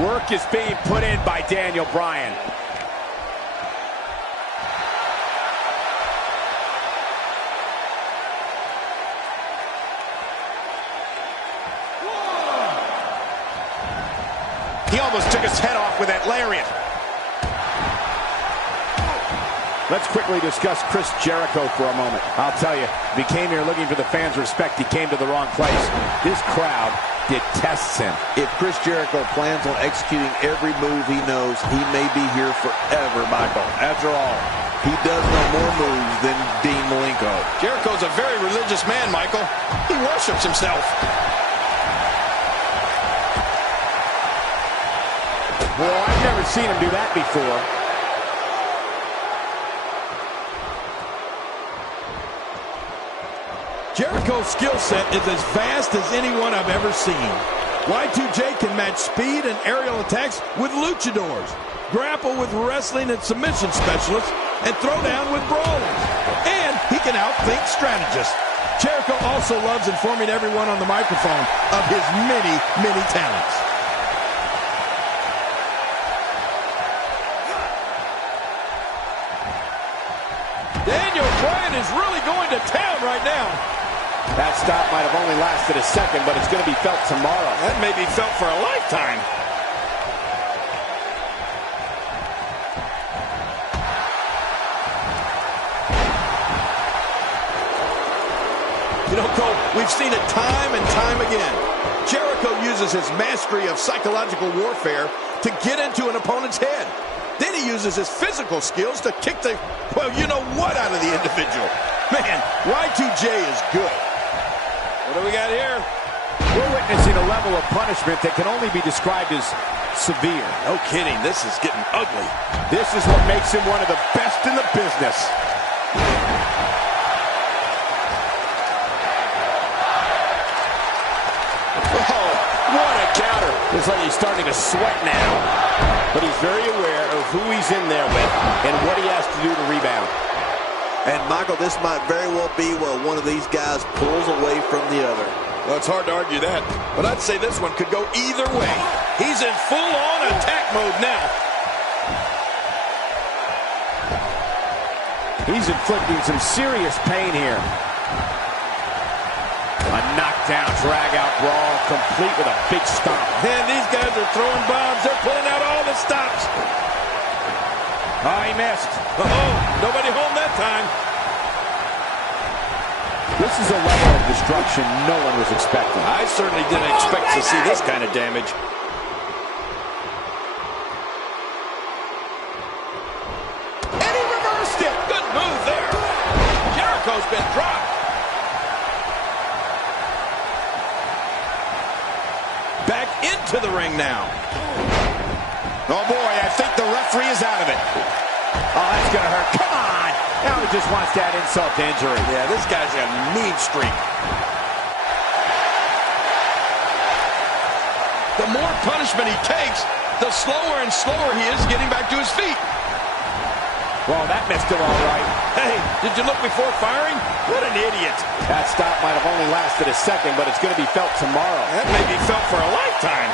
Work is being put in by Daniel Bryan. He almost took his head off with that lariat. Let's quickly discuss Chris Jericho for a moment. I'll tell you, if he came here looking for the fans' respect, he came to the wrong place. This crowd detests him. If Chris Jericho plans on executing every move he knows, he may be here forever, Michael. After all, he does know more moves than Dean Malenko. Jericho's a very religious man, Michael. He worships himself. Well, I've never seen him do that before. Jericho's skill set is as vast as anyone I've ever seen. Y2J can match speed and aerial attacks with luchadors, grapple with wrestling and submission specialists, and throw down with brawlers. And he can outthink strategists. Jericho also loves informing everyone on the microphone of his many, many talents. Daniel Bryan is really going to town right now. That stop might have only lasted a second, but it's going to be felt tomorrow. That may be felt for a lifetime. You know, Cole, we've seen it time and time again. Jericho uses his mastery of psychological warfare to get into an opponent's head. Then he uses his physical skills to kick the, well, you know what, out of the individual. Man, Y2J is good. What do we got here? We're witnessing a level of punishment that can only be described as severe. No kidding, this is getting ugly. This is what makes him one of the best in the business. Oh, what a counter. Looks like he's starting to sweat now. But he's very aware of who he's in there with and what he has to do to rebound. And, Michael, this might very well be where one of these guys pulls away from the other. Well, it's hard to argue that, but I'd say this one could go either way. He's in full-on attack mode now. He's inflicting some serious pain here. A knockdown, drag-out brawl, complete with a big stomp. Man, these guys are throwing bombs. They're pulling out all the stops. Oh, he missed. Oh, nobody home that time. This is a level of destruction no one was expecting. I certainly didn't expect to see this kind of damage. And he reversed it. Good move there. Jericho's been dropped. Back into the ring now. Oh, boy, I think the referee is out of it. Oh, that's going to hurt. Come on. Now he just wants that insult to injury. Yeah, this guy's got a mean streak. The more punishment he takes, the slower and slower he is getting back to his feet. Well, that missed him all right. Hey, did you look before firing? What an idiot. That stop might have only lasted a second, but it's going to be felt tomorrow. That may be felt for a lifetime.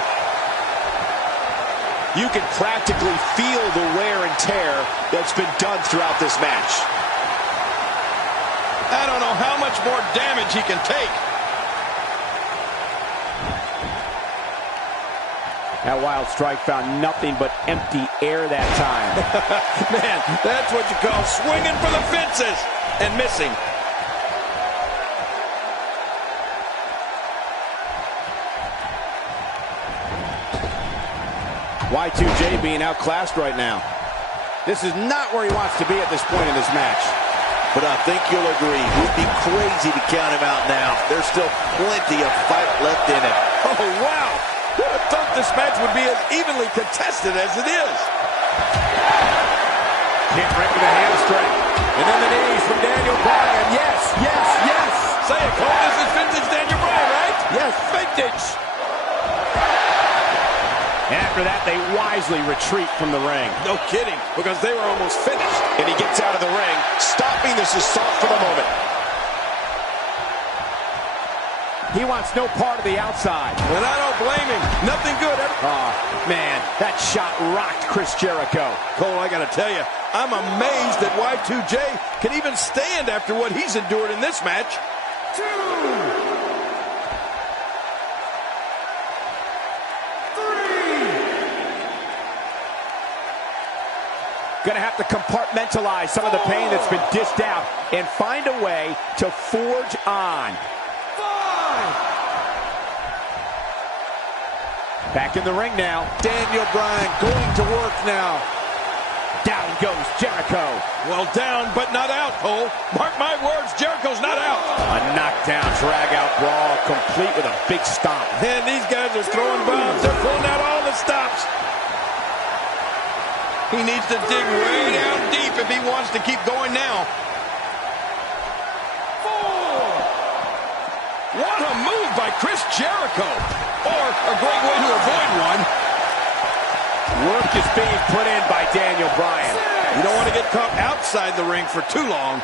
You can practically feel the wear and tear that's been done throughout this match. I don't know how much more damage he can take. That wild strike found nothing but empty air that time. Man, that's what you call swinging for the fences and missing. Y2J being outclassed right now. This is not where he wants to be at this point in this match. But I think you'll agree, we'd be crazy to count him out now. There's still plenty of fight left in it. Oh, wow. Who would have thought this match would be as evenly contested as it is? Kick right to the hamstring. And then the knees from Daniel Bryan. Yes, yes, yes. Say it, Cole. This is vintage Daniel Bryan, right? Yes. Vintage. And after that, they wisely retreat from the ring. No kidding, because they were almost finished. And he gets out of the ring, stopping this assault for the moment. He wants no part of the outside. And I don't blame him. Nothing good. Oh, man, that shot rocked Chris Jericho. Cole, I got to tell you, I'm amazed that Y2J can even stand after what he's endured in this match. 2, 3. Gonna have to compartmentalize some of the pain that's been dished out and find a way to forge on. 5. Back in the ring now. Daniel Bryan going to work now. Down goes Jericho. Well, down, but not out, Cole. Mark my words, Jericho's not out. A knockdown, drag-out brawl, complete with a big stomp. Man, these guys are throwing bombs. They're pulling out all the stops. He needs to dig way down deep if he wants to keep going now. 4. What a move by Chris Jericho. Or a great way to avoid one. Work is being put in by Daniel Bryan. You don't want to get caught outside the ring for too long.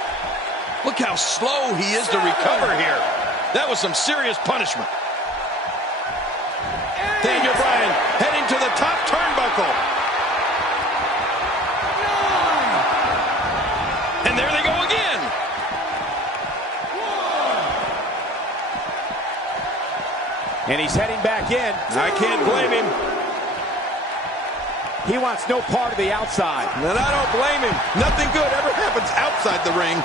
Look how slow he is to recover here. That was some serious punishment. Daniel Bryan heading to the top turnbuckle. 9. And there they go again. 1. And he's heading back in. I can't blame him. He wants no part of the outside. And I don't blame him. Nothing good ever happens outside the ring.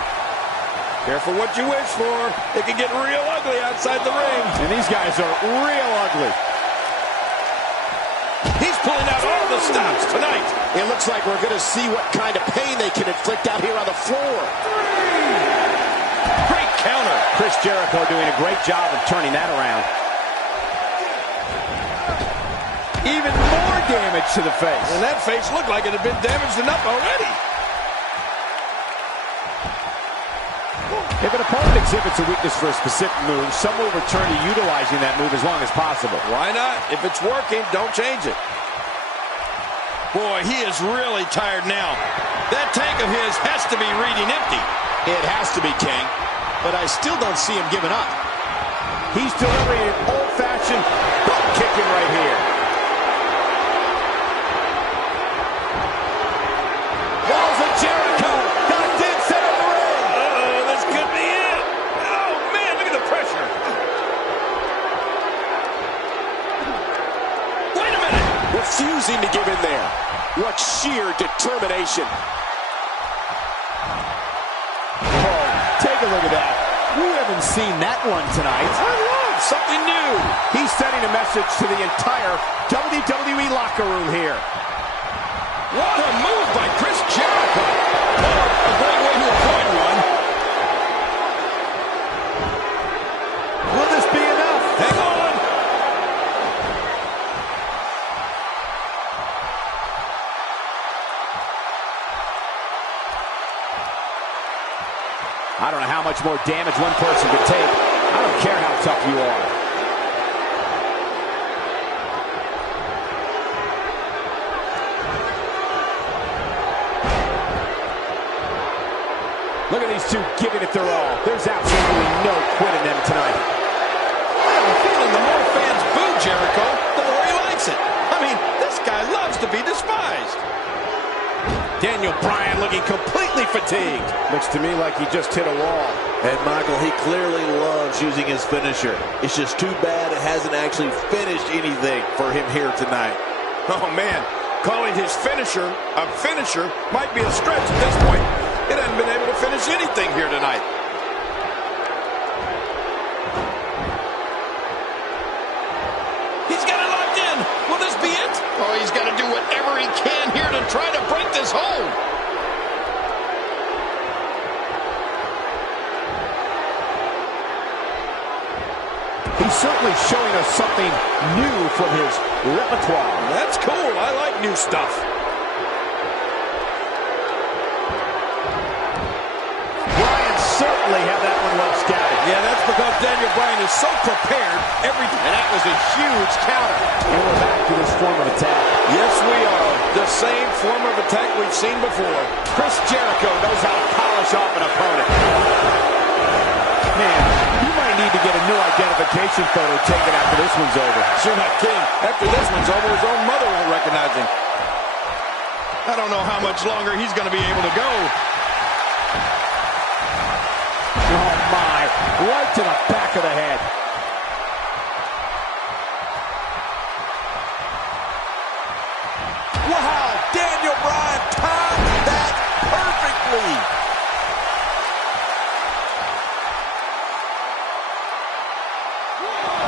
Careful what you wish for. It can get real ugly outside the ring. And these guys are real ugly. He's pulling out all the stops tonight. It looks like we're going to see what kind of pain they can inflict out here on the floor. 3. Great counter. Chris Jericho doing a great job of turning that around. Even more damage to the face. And that face looked like it had been damaged enough already. If an opponent exhibits a weakness for a specific move, some will return to utilizing that move as long as possible. Why not? If it's working, don't change it. Boy, he is really tired now. That tank of his has to be reading empty. It has to be, King, but I still don't see him giving up. He's delivering an old-fashioned butt kicking right here. Walls of Jericho got a dead center of the ring. Uh-oh, this could be it. Oh, man, look at the pressure. Wait a minute. Refusing to give in there. What sheer determination. Oh, take a look at that. We haven't seen that one tonight. I love something new. He's sending a message to the entire WWE locker room here. What a move by Chris Jericho. Or a great way to avoid one. Will this be enough? Hang on. I don't know how much more damage one person could take. I don't care how tough you are. Look at these two giving it their all. There's absolutely no quit in them tonight. I have a feeling the more fans boo Jericho, the more he likes it. I mean, this guy loves to be despised. Daniel Bryan looking completely fatigued. Looks to me like he just hit a wall. And Michael, he clearly loves using his finisher. It's just too bad it hasn't actually finished anything for him here tonight. Oh, man. Calling his finisher a finisher might be a stretch at this point. It hasn't been able to finish anything here tonight. He's got it locked in. Will this be it? Oh, he's got to do whatever he can here to try to break this hold. He's certainly showing us something new from his repertoire. That's cool. I like new stuff. Bryan certainly had that one well scouted. Yeah, that's because Daniel Bryan is so prepared every time. And that was a huge counter. And we're back to this form of attack. Yes, we are. The same form of attack we've seen before. Chris Jericho knows how to polish off an opponent. Man, you might need to get a new identification photo taken after this one's over. You're not kidding. After this one's over, his own mother won't recognize him. I don't know how much longer he's going to be able to go. Oh, my. Right to the back of the head. Wow, Daniel Bryan timed that perfectly.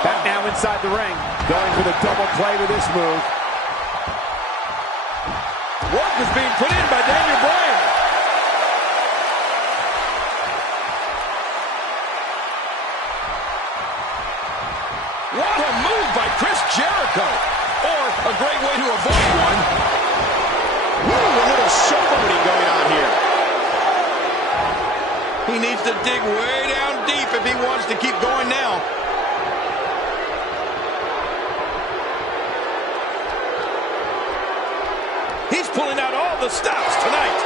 Back now inside the ring. Going for the double play with this move. Work is being put in by Daniel Bryan. What a move by Chris Jericho. Or a great way to avoid one. Woo, a little showboating going on here. He needs to dig way down deep if he wants to keep going now. He's pulling out all the stops tonight.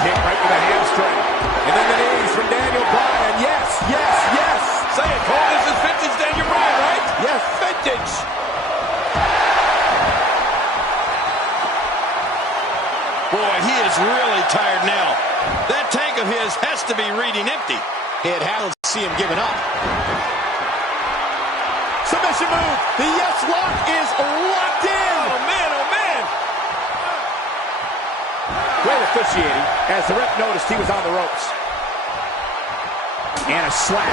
Kick right to the hamstring. And then the knees from Daniel Bryan. Yes, yes, yes. Say it, Cole. This is vintage Daniel Bryan, right? Yes, vintage. Boy, he is really tired now. That tank of his has to be reading empty. It has to see him giving up. Submission move. The yes lock is locked in. Oh, man, oh, man. Great officiating as the ref noticed he was on the ropes. And a slap.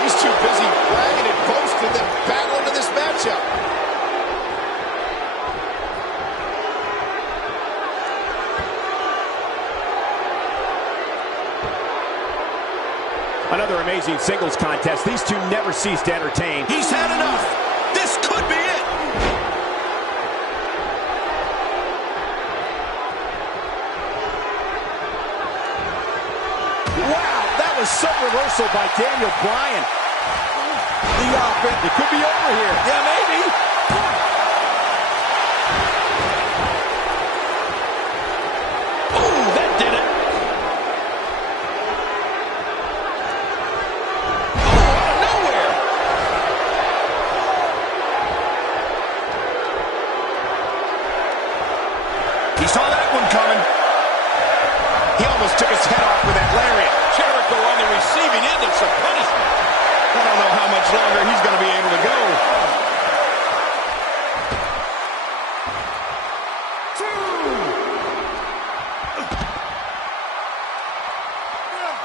He's too busy bragging and boasting than battling in this matchup. Another amazing singles contest. These two never cease to entertain. He's had enough. This could be it. Wow, that was some reversal by Daniel Bryan. The offense, it could be over here. Yeah, maybe. Ooh, that did it. He saw that one coming. He almost took his head off with that lariat. Jericho on the receiving end of some punishment. I don't know how much longer he's going to be able to go.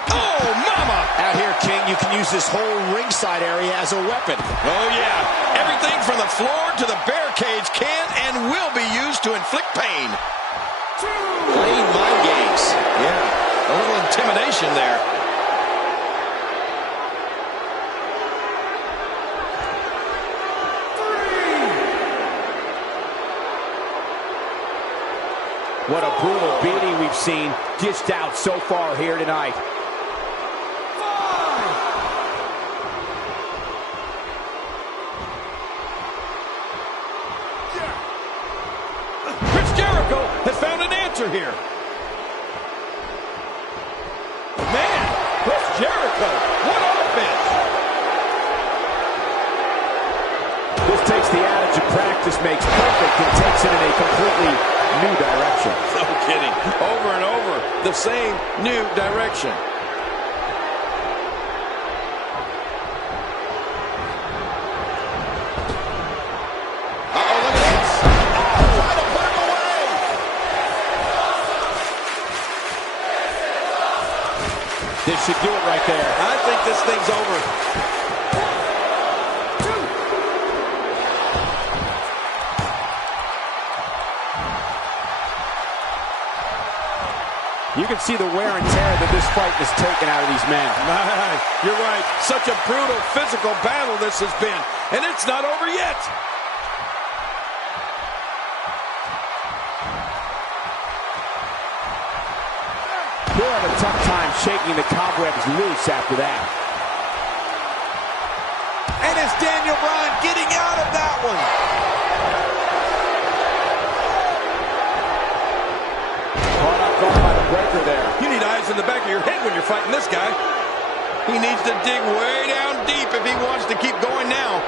Oh, mama! Out here, King, you can use this whole ringside area as a weapon. Oh, yeah. Everything from the floor to the barricades can and will be used to inflict pain. Playing mind games. Yeah, a little intimidation there. What a brutal beating we've seen dished out so far here tonight. Chris Jericho has found an answer here. Man, Chris Jericho, what offense! This takes the adage of practice makes perfect and takes it in a completely new direction. No kidding. Over and over, the same new direction. Uh-oh, look at this. Trying to put him away. This should do it right there. I think this thing's over. You can see the wear and tear that this fight has taken out of these men. You're right. Such a brutal physical battle this has been. And it's not over yet. He'll have a tough time shaking the cobwebs loose after that. And it's Daniel Bryan getting out of that one. Caught up of your head when you're fighting this guy. He needs to dig way down deep if he wants to keep going now.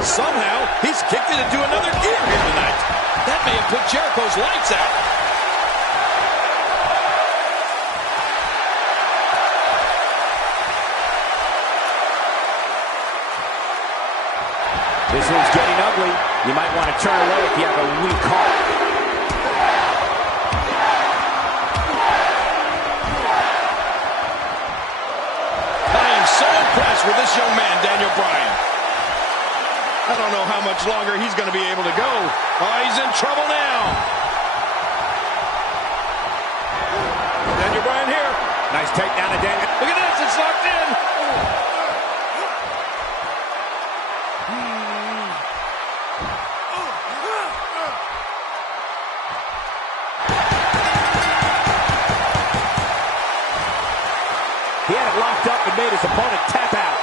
Somehow, he's kicked it into another gear here tonight. That may have put Jericho's lights out. This one's getting ugly. You might want to turn away if you have a weak heart. I am so impressed with this young man, Daniel Bryan. I don't know how much longer he's going to be able to go. Oh, he's in trouble now. Daniel Bryan here. Nice takedown of Daniel. Look at this, it's locked in. He had it locked up and made his opponent tap out.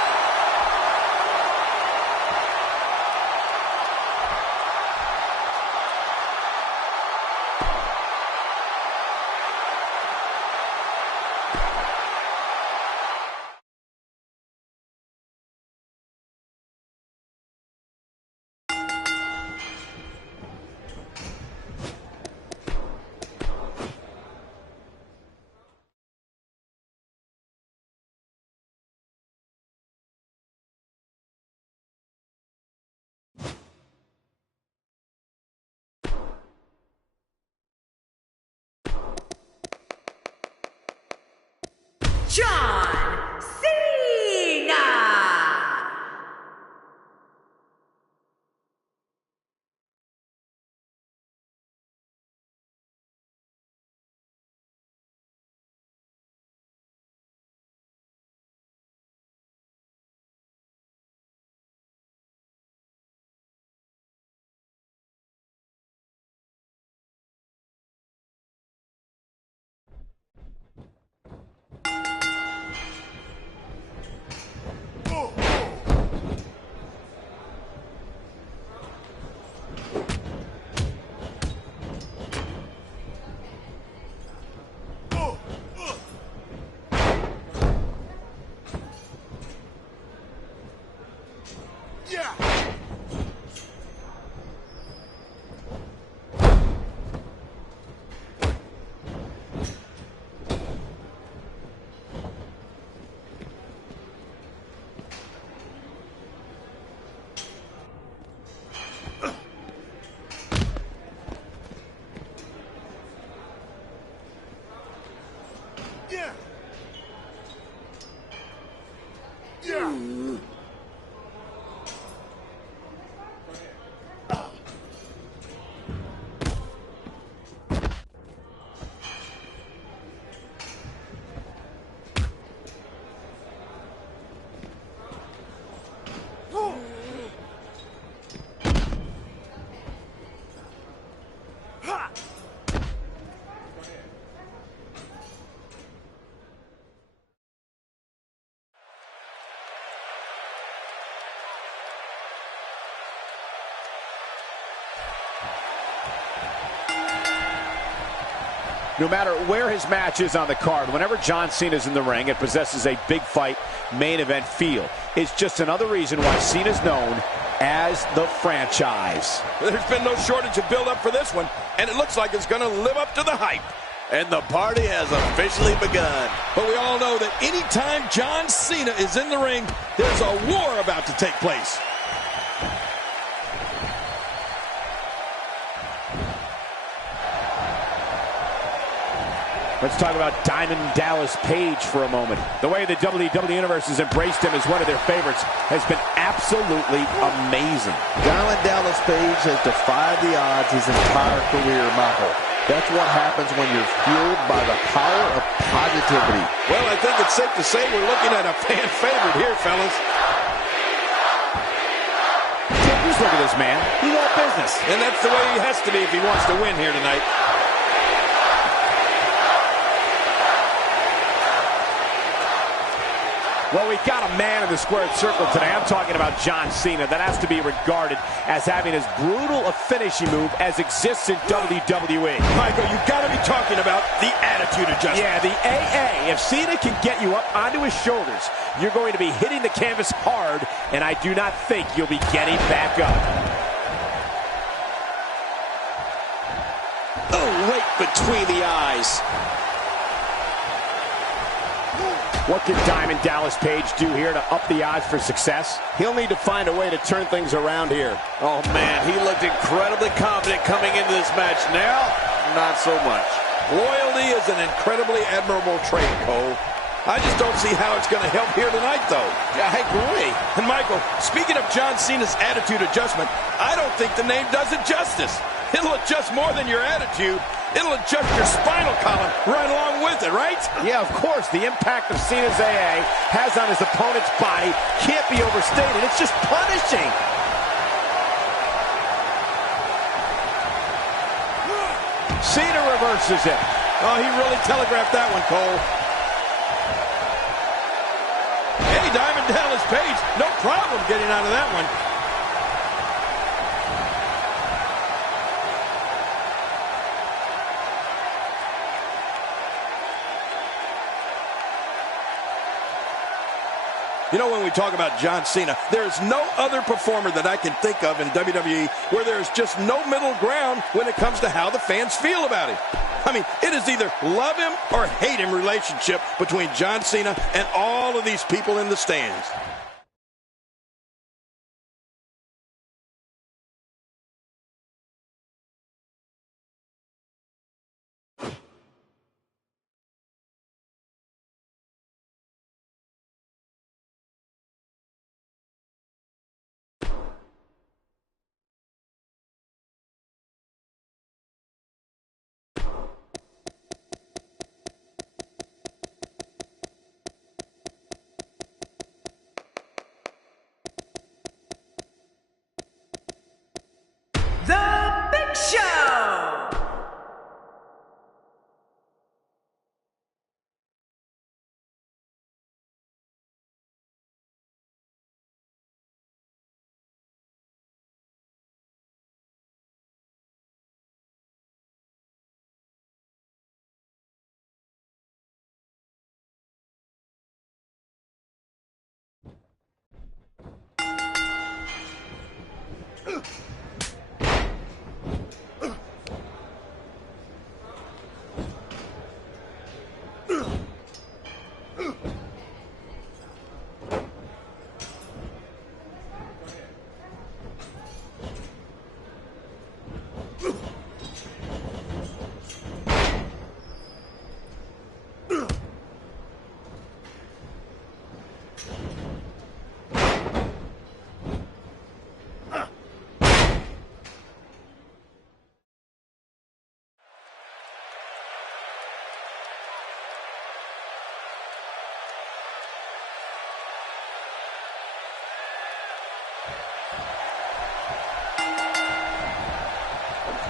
John Cena! No matter where his match is on the card, whenever John Cena's in the ring, it possesses a big fight, main event feel. It's just another reason why Cena's known as the franchise. There's been no shortage of build-up for this one, and it looks like it's going to live up to the hype. And the party has officially begun. But we all know that anytime John Cena is in the ring, there's a war about to take place. Let's talk about Diamond Dallas Page for a moment. The way the WWE Universe has embraced him as one of their favorites has been absolutely amazing. Diamond Dallas Page has defied the odds his entire career, Michael. That's what happens when you're fueled by the power of positivity. Well, I think it's safe to say we're looking at a fan favorite here, fellas. Just look at this man. He's all business. And that's the way he has to be if he wants to win here tonight. Well, we've got a man in the squared circle today. I'm talking about John Cena. That has to be regarded as having as brutal a finishing move as exists in WWE. Michael, you've got to be talking about the attitude adjustment. Yeah, the AA. If Cena can get you up onto his shoulders, you're going to be hitting the canvas hard, and I do not think you'll be getting back up. Oh, right between the eyes. What can Diamond Dallas Page do here to up the odds for success? He'll need to find a way to turn things around here. Oh, man, he looked incredibly confident coming into this match. Now, not so much. Loyalty is an incredibly admirable trait, Cole. I just don't see how it's going to help here tonight, though. Yeah, I agree. And, Michael, speaking of John Cena's attitude adjustment, I don't think the name does it justice. It'll adjust more than your attitude. It'll adjust your spinal column right along with it, right? Yeah, of course. The impact of Cena's AA has on his opponent's body can't be overstated. It's just punishing. Cena reverses it. Oh, he really telegraphed that one, Cole. Hey, Diamond Dallas Page, no problem getting out of that one. You know, when we talk about John Cena, there's no other performer that I can think of in WWE where there's just no middle ground when it comes to how the fans feel about him. I mean, it is either love him or hate him relationship between John Cena and all of these people in the stands. The Big Show!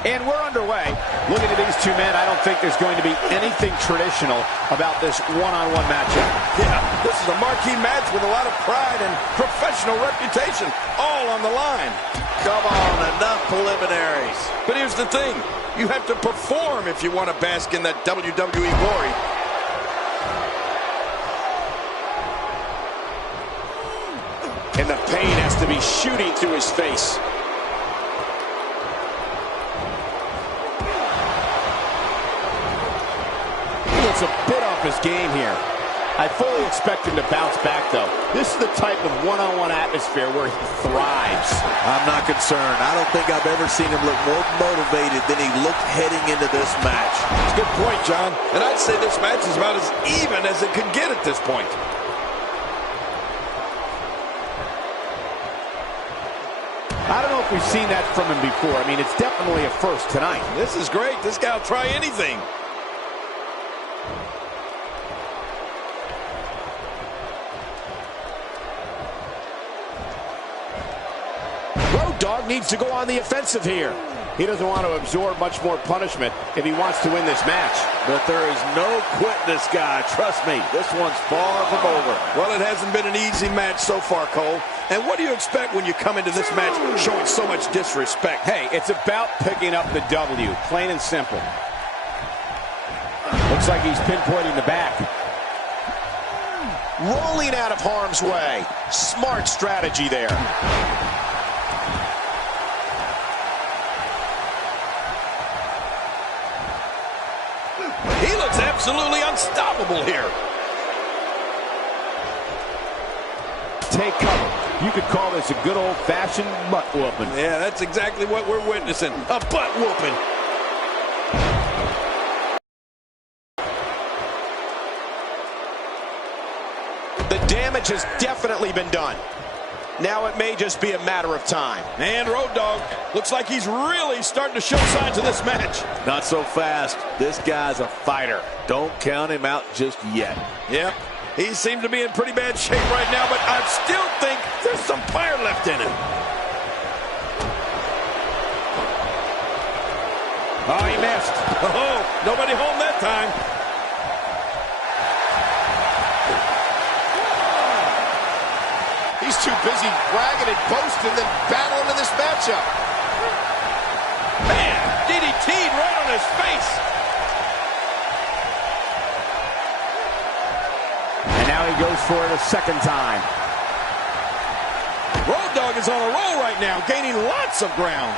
And we're underway. Looking at these two men, I don't think there's going to be anything traditional about this one-on-one matchup. Yeah, this is a marquee match with a lot of pride and professional reputation all on the line. Come on, enough preliminaries. But here's the thing. You have to perform if you want to bask in that WWE glory. And the pain has to be shooting through his face. He looks a bit off his game here. I fully expect him to bounce back, though. This is the type of one-on-one atmosphere where he thrives. I'm not concerned. I don't think I've ever seen him look more motivated than he looked heading into this match. That's a good point, John. And I'd say this match is about as even as it could get at this point. I don't know if we've seen that from him before. I mean, it's definitely a first tonight. This is great. This guy will try anything. Road Dogg needs to go on the offensive here. He doesn't want to absorb much more punishment if he wants to win this match. But there is no quitting this guy. Trust me, this one's far from over. Well, it hasn't been an easy match so far, Cole. And what do you expect when you come into this match showing so much disrespect? Hey, it's about picking up the W, plain and simple. Looks like he's pinpointing the back. Rolling out of harm's way. Smart strategy there. He looks absolutely unstoppable here. Take cover. You could call this a good old-fashioned butt whooping. Yeah, that's exactly what we're witnessing. A butt whooping. The damage has definitely been done. Now it may just be a matter of time. And Road Dogg looks like he's really starting to show signs of this match. Not so fast. This guy's a fighter. Don't count him out just yet. Yep, he seems to be in pretty bad shape right now, but I still think there's some fire left in him. Oh, he missed. Oh, nobody home that time. He's too busy bragging and boasting than battling in this matchup. Man, DDT'd right on his face. And now he goes for it a second time. Road Dogg is on a roll right now, gaining lots of ground.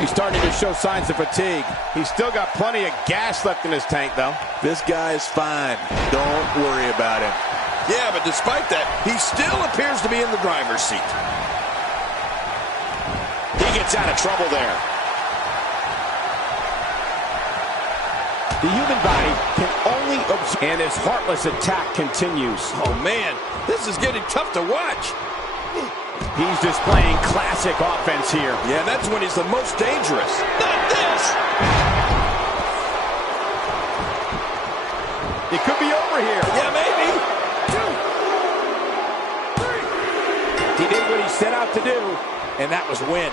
He's starting to show signs of fatigue. He's still got plenty of gas left in his tank, though. This guy's fine. Don't worry about him. Yeah, but despite that, he still appears to be in the driver's seat. He gets out of trouble there. The human body can only absorb, and his heartless attack continues. Oh, man, this is getting tough to watch. He's displaying classic offense here. Yeah, that's when he's the most dangerous. Not this! It could be over here. Yeah, maybe. He did what he set out to do, And that was win.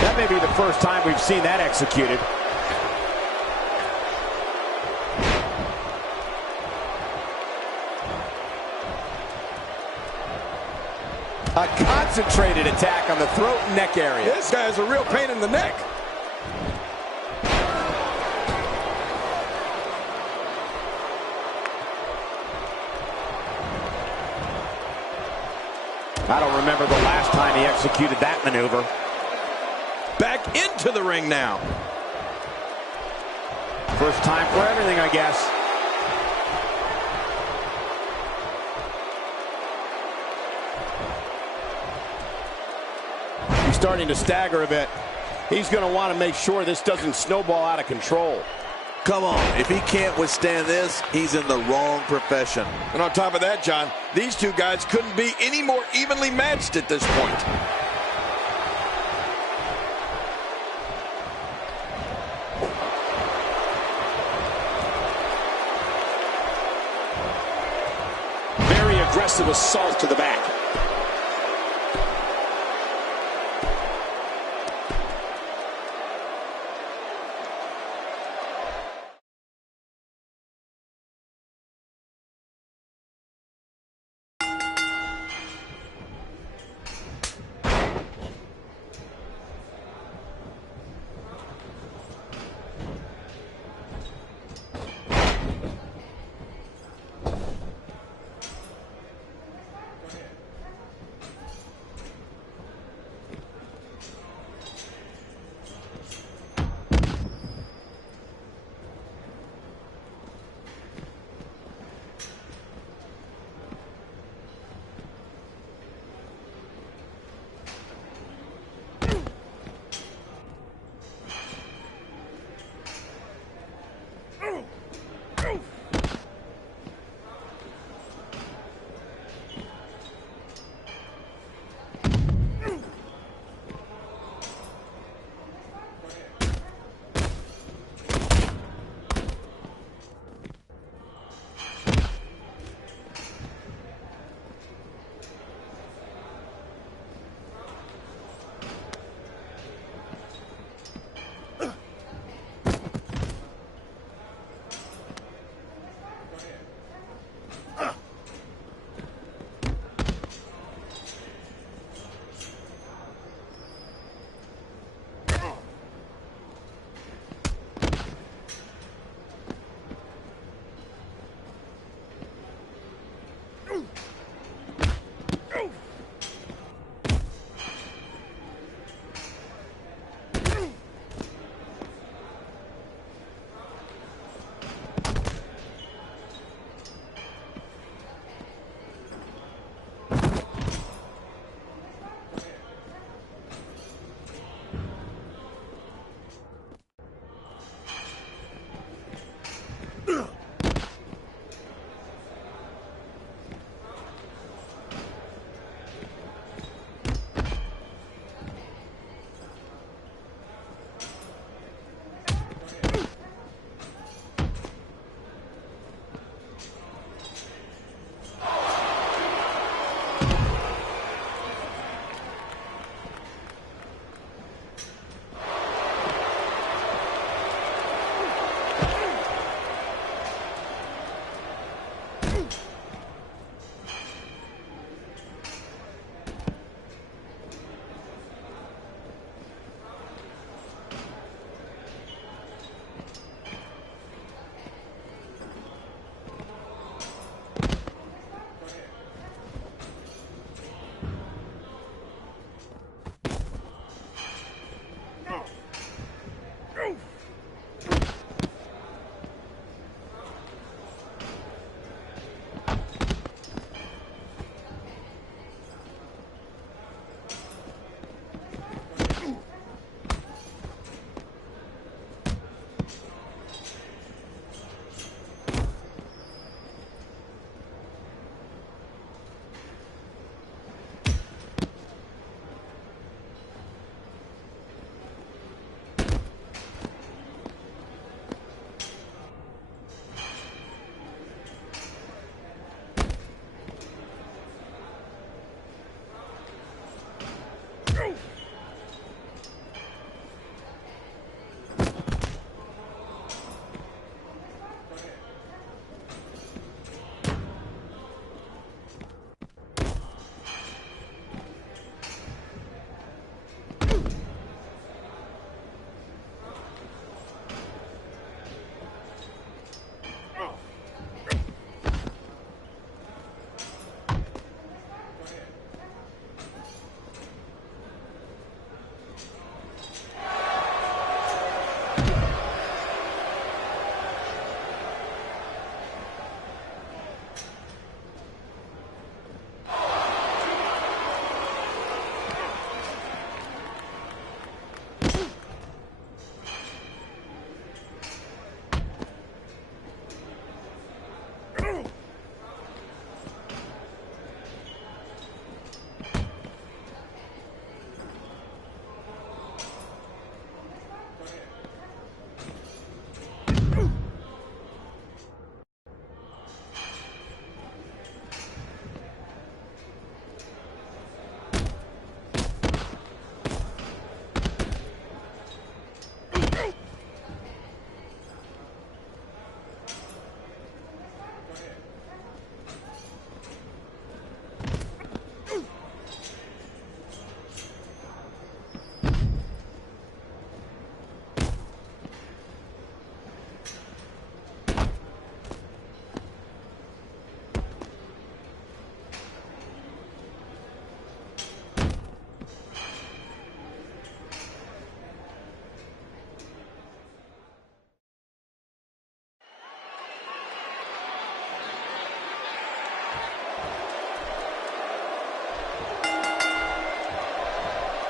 That may be the first time we've seen that executed. A concentrated attack on the throat and neck area. This guy's a real pain in the neck. I don't remember the last time he executed that maneuver. Back into the ring now. First time for everything, I guess. He's starting to stagger a bit. He's going to want to make sure this doesn't snowball out of control. Come on, if he can't withstand this, he's in the wrong profession. And on top of that, John, these two guys couldn't be any more evenly matched at this point. Very aggressive assault to the back.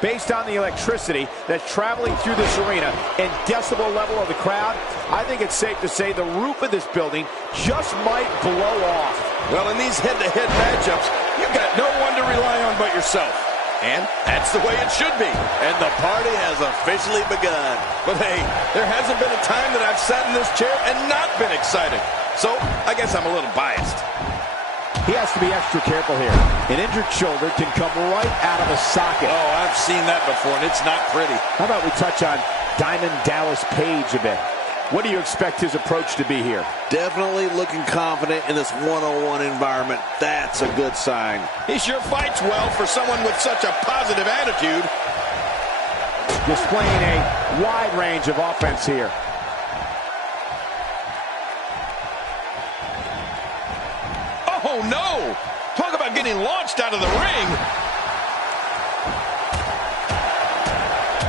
Based on the electricity that's traveling through this arena and decibel level of the crowd, I think it's safe to say the roof of this building just might blow off. Well, in these head-to-head matchups, you've got no one to rely on but yourself. And that's the way it should be. And the party has officially begun. But hey, there hasn't been a time that I've sat in this chair and not been excited. So I guess I'm a little biased. He has to be extra careful here. An injured shoulder can come right out of a socket. Oh, I've seen that before, and it's not pretty. How about we touch on Diamond Dallas Page a bit? What do you expect his approach to be here? Definitely looking confident in this one-on-one environment. That's a good sign. He sure fights well for someone with such a positive attitude. Displaying a wide range of offense here. Oh, no! Talk about getting launched out of the ring.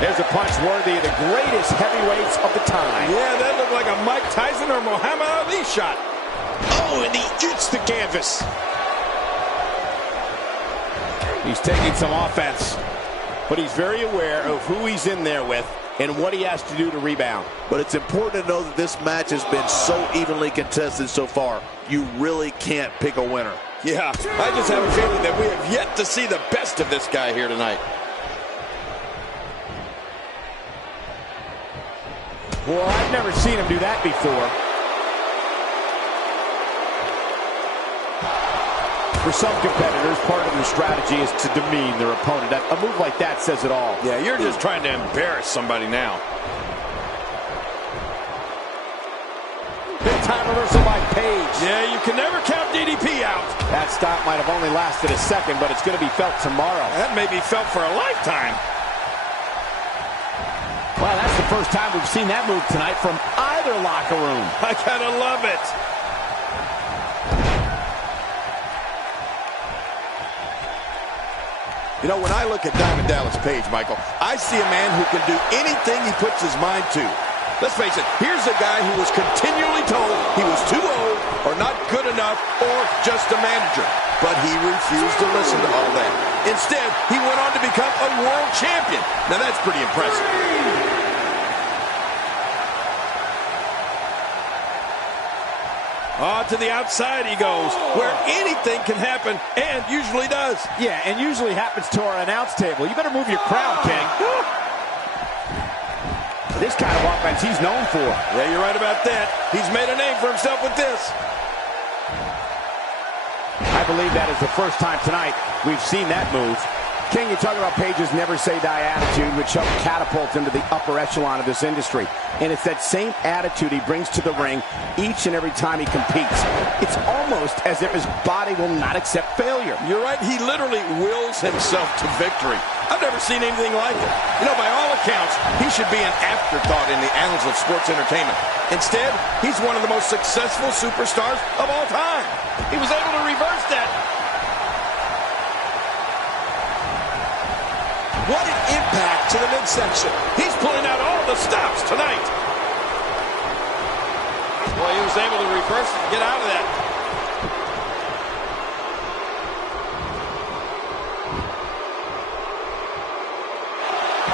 There's a punch worthy of the greatest heavyweights of the time. Yeah, that looked like a Mike Tyson or Muhammad Ali shot. Oh, and he eats the canvas. He's taking some offense, but he's very aware of who he's in there with and what he has to do to rebound. But it's important to know that this match has been so evenly contested so far. You really can't pick a winner. Yeah, I just have a feeling that we have yet to see the best of this guy here tonight. Well, I've never seen him do that before. For some competitors, part of their strategy is to demean their opponent. A move like that says it all. Yeah, you're just trying to embarrass somebody now. Big time reversal by Page. Yeah, you can never count DDP out. That stop might have only lasted a second, but it's going to be felt tomorrow. That may be felt for a lifetime. Well, that's the first time we've seen that move tonight from either locker room. I gotta love it. You know, when I look at Diamond Dallas Page, Michael, I see a man who can do anything he puts his mind to. Let's face it, here's a guy who was continually told he was too old or not good enough or just a manager. But he refused to listen to all that. Instead, he went on to become a world champion. Now that's pretty impressive. To the outside he goes, where anything can happen, and usually does. Yeah, and usually happens to our announce table. You better move your crown, King. This kind of offense he's known for. Yeah, you're right about that. He's made a name for himself with this. I believe that is the first time tonight we've seen that move. King, you talk about Page's never say die attitude, which helped catapult him to the upper echelon of this industry. And it's that same attitude he brings to the ring each and every time he competes. It's almost as if his body will not accept failure. You're right, he literally wills himself to victory. I've never seen anything like it. You know, by all accounts, he should be an afterthought in the annals of sports entertainment. Instead, he's one of the most successful superstars of all time. He was able to reverse that. What an impact to the midsection. He's pulling out all the stops tonight. Boy, he was able to reverse it and get out of that.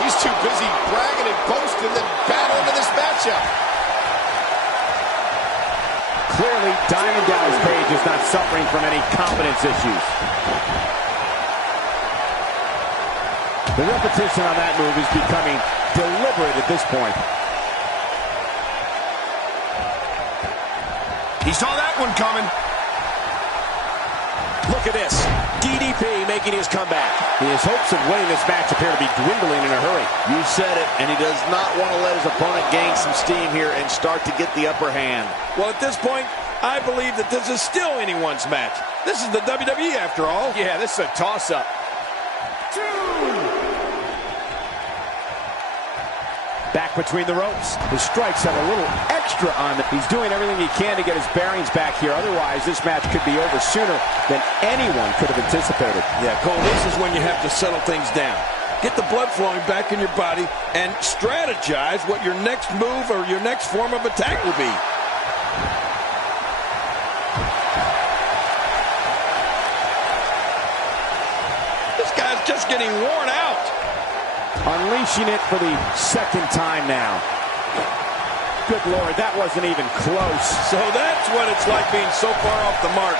He's too busy bragging and boasting than battling in this matchup. Clearly, Diamond Dallas Page is not suffering from any confidence issues. The repetition on that move is becoming deliberate at this point. He saw that one coming. Look at this. DDP making his comeback. His hopes of winning this match appear to be dwindling in a hurry. You said it, and he does not want to let his opponent gain some steam here and start to get the upper hand. Well, at this point, I believe that this is still anyone's match. This is the WWE after all. Yeah, this is a toss-up. Back between the ropes. His strikes have a little extra on them. He's doing everything he can to get his bearings back here. Otherwise, this match could be over sooner than anyone could have anticipated. Yeah, Cole, this is when you have to settle things down. Get the blood flowing back in your body and strategize what your next move or your next form of attack will be. This guy's just getting worn out. Unleashing it for the second time now. Good Lord, that wasn't even close. So that's what it's like being so far off the mark.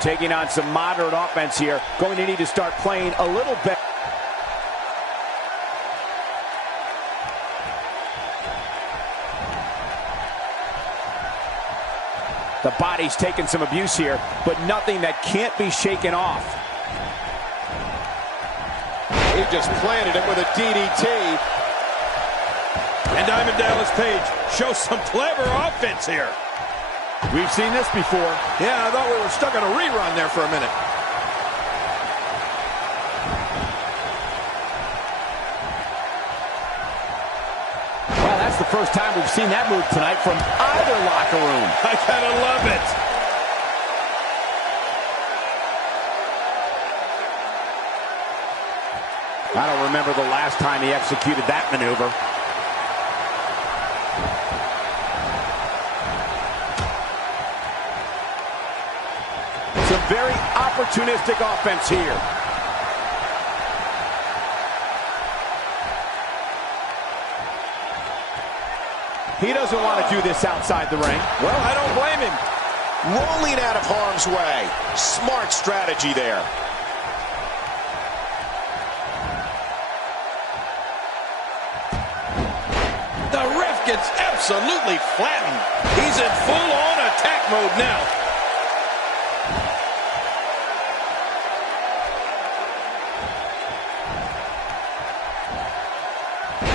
Taking on some moderate offense here. Going to need to start playing a little better. The body's taking some abuse here, but nothing that can't be shaken off. He just planted it with a DDT. And Diamond Dallas Page shows some clever offense here. We've seen this before. Yeah, I thought we were stuck on a rerun there for a minute. Well, that's the first time we've seen that move tonight from either locker room. I gotta love it. I don't remember the last time he executed that maneuver. Some very opportunistic offense here. He doesn't want to do this outside the ring. Well, I don't blame him. Rolling out of harm's way. Smart strategy there. The ref gets absolutely flattened. He's in full-on attack mode now.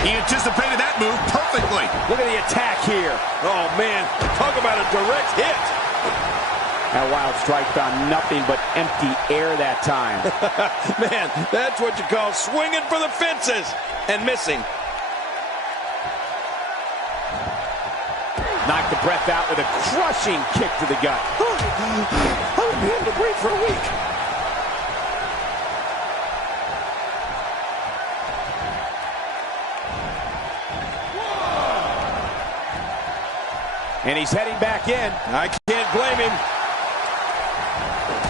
He anticipated that move perfectly. Look at the attack here. Oh, man, talk about a direct hit. That wild strike found nothing but empty air that time. Man, that's what you call swinging for the fences and missing. Knocked the breath out with a crushing kick to the gut. I won't be able to breathe for a week. And he's heading back in. I can't blame him.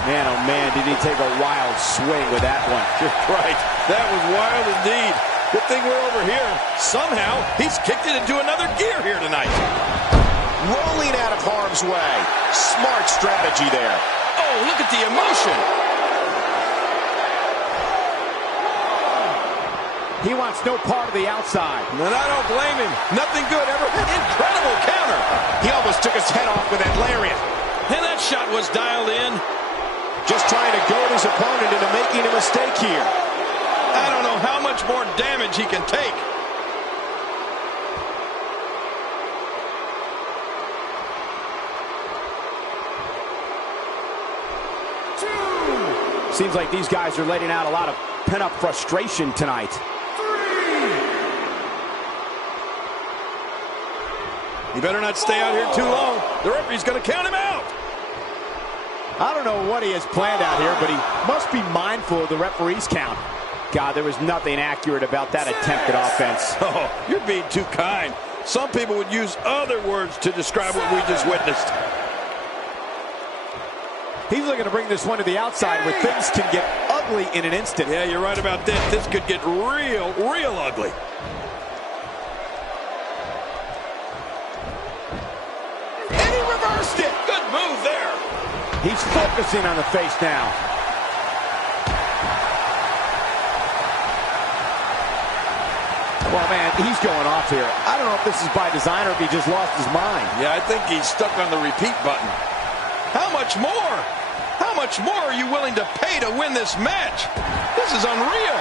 Man, oh man, did he take a wild swing with that one. You're right. That was wild indeed. Good thing we're over here. Somehow, he's kicked it into another gear here tonight. Rolling out of harm's way. Smart strategy there. Oh, look at the emotion. He wants no part of the outside. And I don't blame him. Nothing good ever. Incredible counter. He almost took his head off with that lariat. And that shot was dialed in. Just trying to goad his opponent into making a mistake here. I don't know how much more damage he can take. Seems like these guys are letting out a lot of pent-up frustration tonight. He better not stay out here too long. The referee's going to count him out. I don't know what he has planned out here, but he must be mindful of the referee's count. God, there was nothing accurate about that attempted offense. Oh, you're being too kind. Some people would use other words to describe what we just witnessed. He's looking to bring this one to the outside where things can get ugly in an instant. Yeah, you're right about that. This could get real ugly. And he reversed it. Good move there. He's focusing on the face now. Well, man, he's going off here. I don't know if this is by design or if he just lost his mind. Yeah, I think he's stuck on the repeat button. How much more? How much more are you willing to pay to win this match? This is unreal.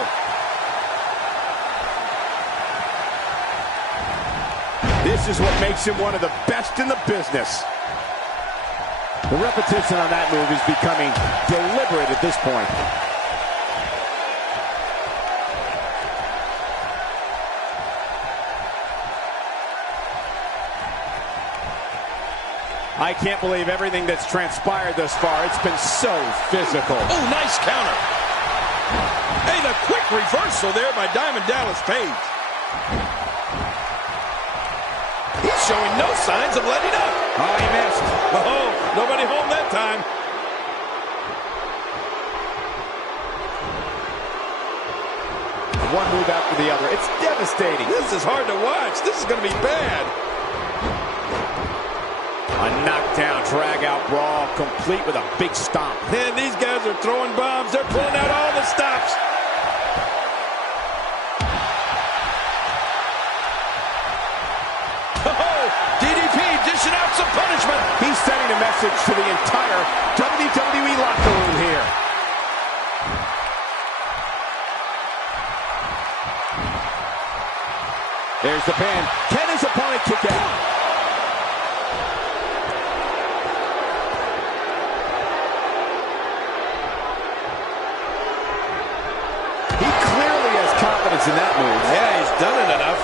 This is what makes him one of the best in the business. The repetition on that move is becoming deliberate at this point. I can't believe everything that's transpired thus far. It's been so physical. Oh, nice counter. Hey, the quick reversal there by Diamond Dallas Page. He's showing no signs of letting up. Oh, he missed. Oh, nobody home that time. One move after the other. It's devastating. This is hard to watch. This is going to be bad. A knockdown, drag-out brawl, complete with a big stomp. Man, these guys are throwing bombs. They're pulling out all the stops. Oh, DDP dishing out some punishment. He's sending a message to the entire WWE locker room here. There's the pin. Can his opponent kick out? He clearly has confidence in that move. Yeah, he's done it enough.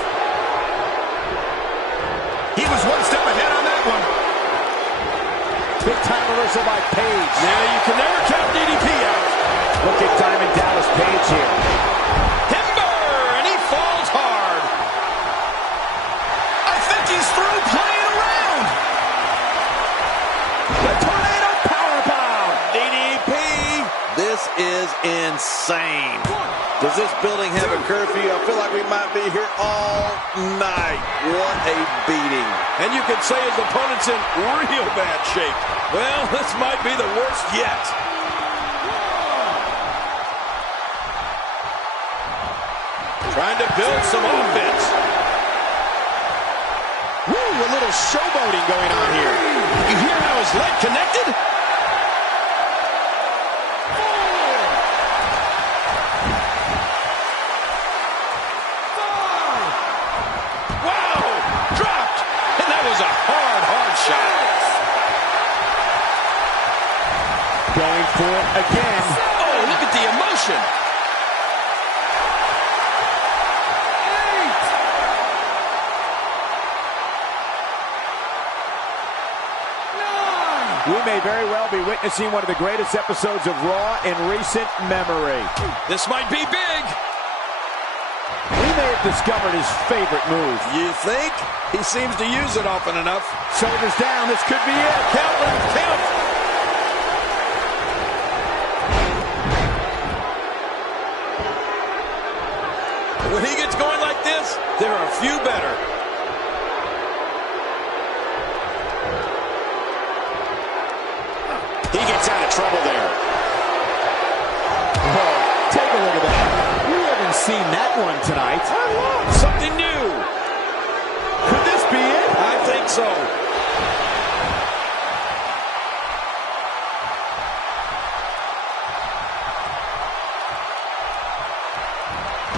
He was one step ahead on that one. Big time reversal by Page. Yeah, you can never count DDP out. Look at Diamond Dallas Page here. Timber, and he falls hard. I think he's through playing around. The tornado powerbomb. DDP. This is insane. Does this building have a curfew? I feel like we might be here all night. What a beating. And you can say his opponent's in real bad shape. Well, this might be the worst yet. Trying to build some offense. Woo, a little showboating going on here. You hear how his leg connected? Wow! Dropped! And that was a hard shot. Going for it again. Oh, look at the emotion. We may very well be witnessing one of the greatest episodes of Raw in recent memory. This might be big. We may have discovered his favorite move. You think? He seems to use it often enough. Shoulders down, this could be it. Count, count. When he gets going like this, there are a few better. He gets out of trouble there. Whoa, take a look at that. We haven't seen that one tonight. Something new. Could this be it? I think so.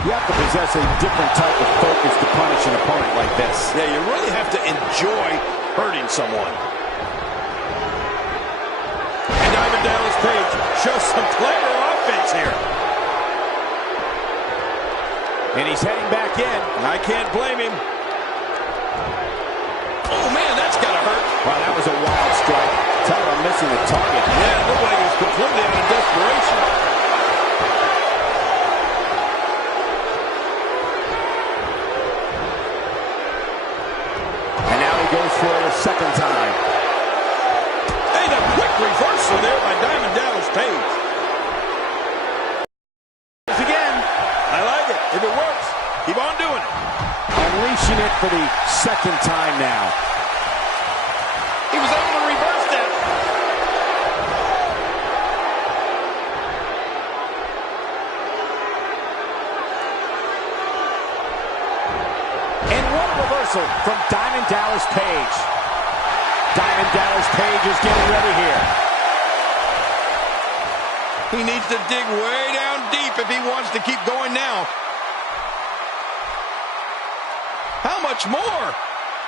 You have to possess a different type of focus to punish an opponent like this. Yeah, you really have to enjoy hurting someone. And Diamond Dallas Page shows some clever offense here. And he's heading back in. I can't blame him. Oh, man, that's got to hurt. Wow, that was a wild strike. Tell him I'm missing the target. Yeah, it looked like he was completely out of desperation. And now he goes for it a second time. Hey, the quick reversal there by Diamond Dallas Page. Again. I like it. If it works, keep on doing it. Unleashing it for the second time now. He was able to reverse that. And what a reversal from Diamond Dallas Page. Diamond Dallas Page is getting ready here. He needs to dig way down deep if he wants to keep going now. How much more?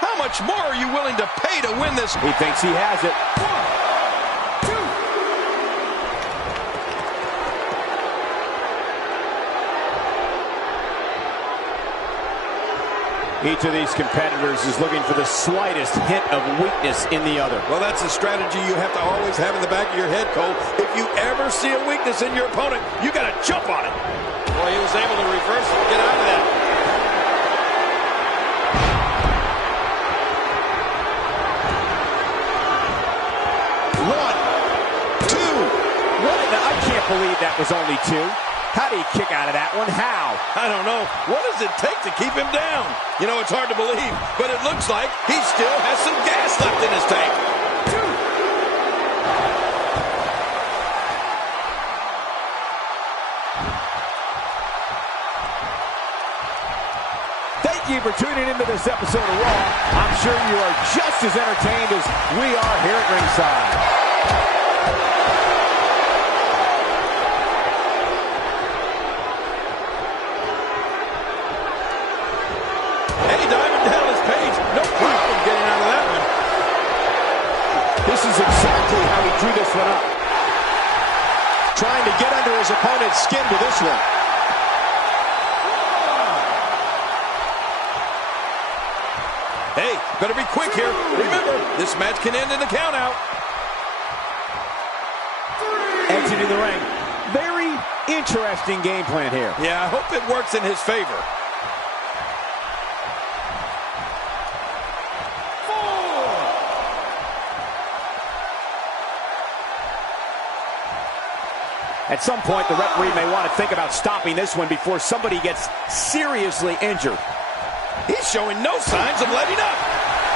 How much more are you willing to pay to win this? He thinks he has it. 1, 2. Each of these competitors is looking for the slightest hint of weakness in the other. Well, that's a strategy you have to always have in the back of your head, Cole. If you ever see a weakness in your opponent, you got to jump on it. Boy, he was able to reverse it and get out of that. was only 2. How do you kick out of that one? How? I don't know. What does it take to keep him down? You know, it's hard to believe, but it looks like he still has some gas left in his tank. Thank you for tuning into this episode of Raw. I'm sure you are just as entertained as we are here at ringside. Exactly how he drew this one up. Trying to get under his opponent's skin with this one. Hey, better be quick here. Remember, this match can end in a countout. Exiting the ring. Very interesting game plan here. Yeah, I hope it works in his favor. At some point, the referee may want to think about stopping this one before somebody gets seriously injured. He's showing no signs of letting up.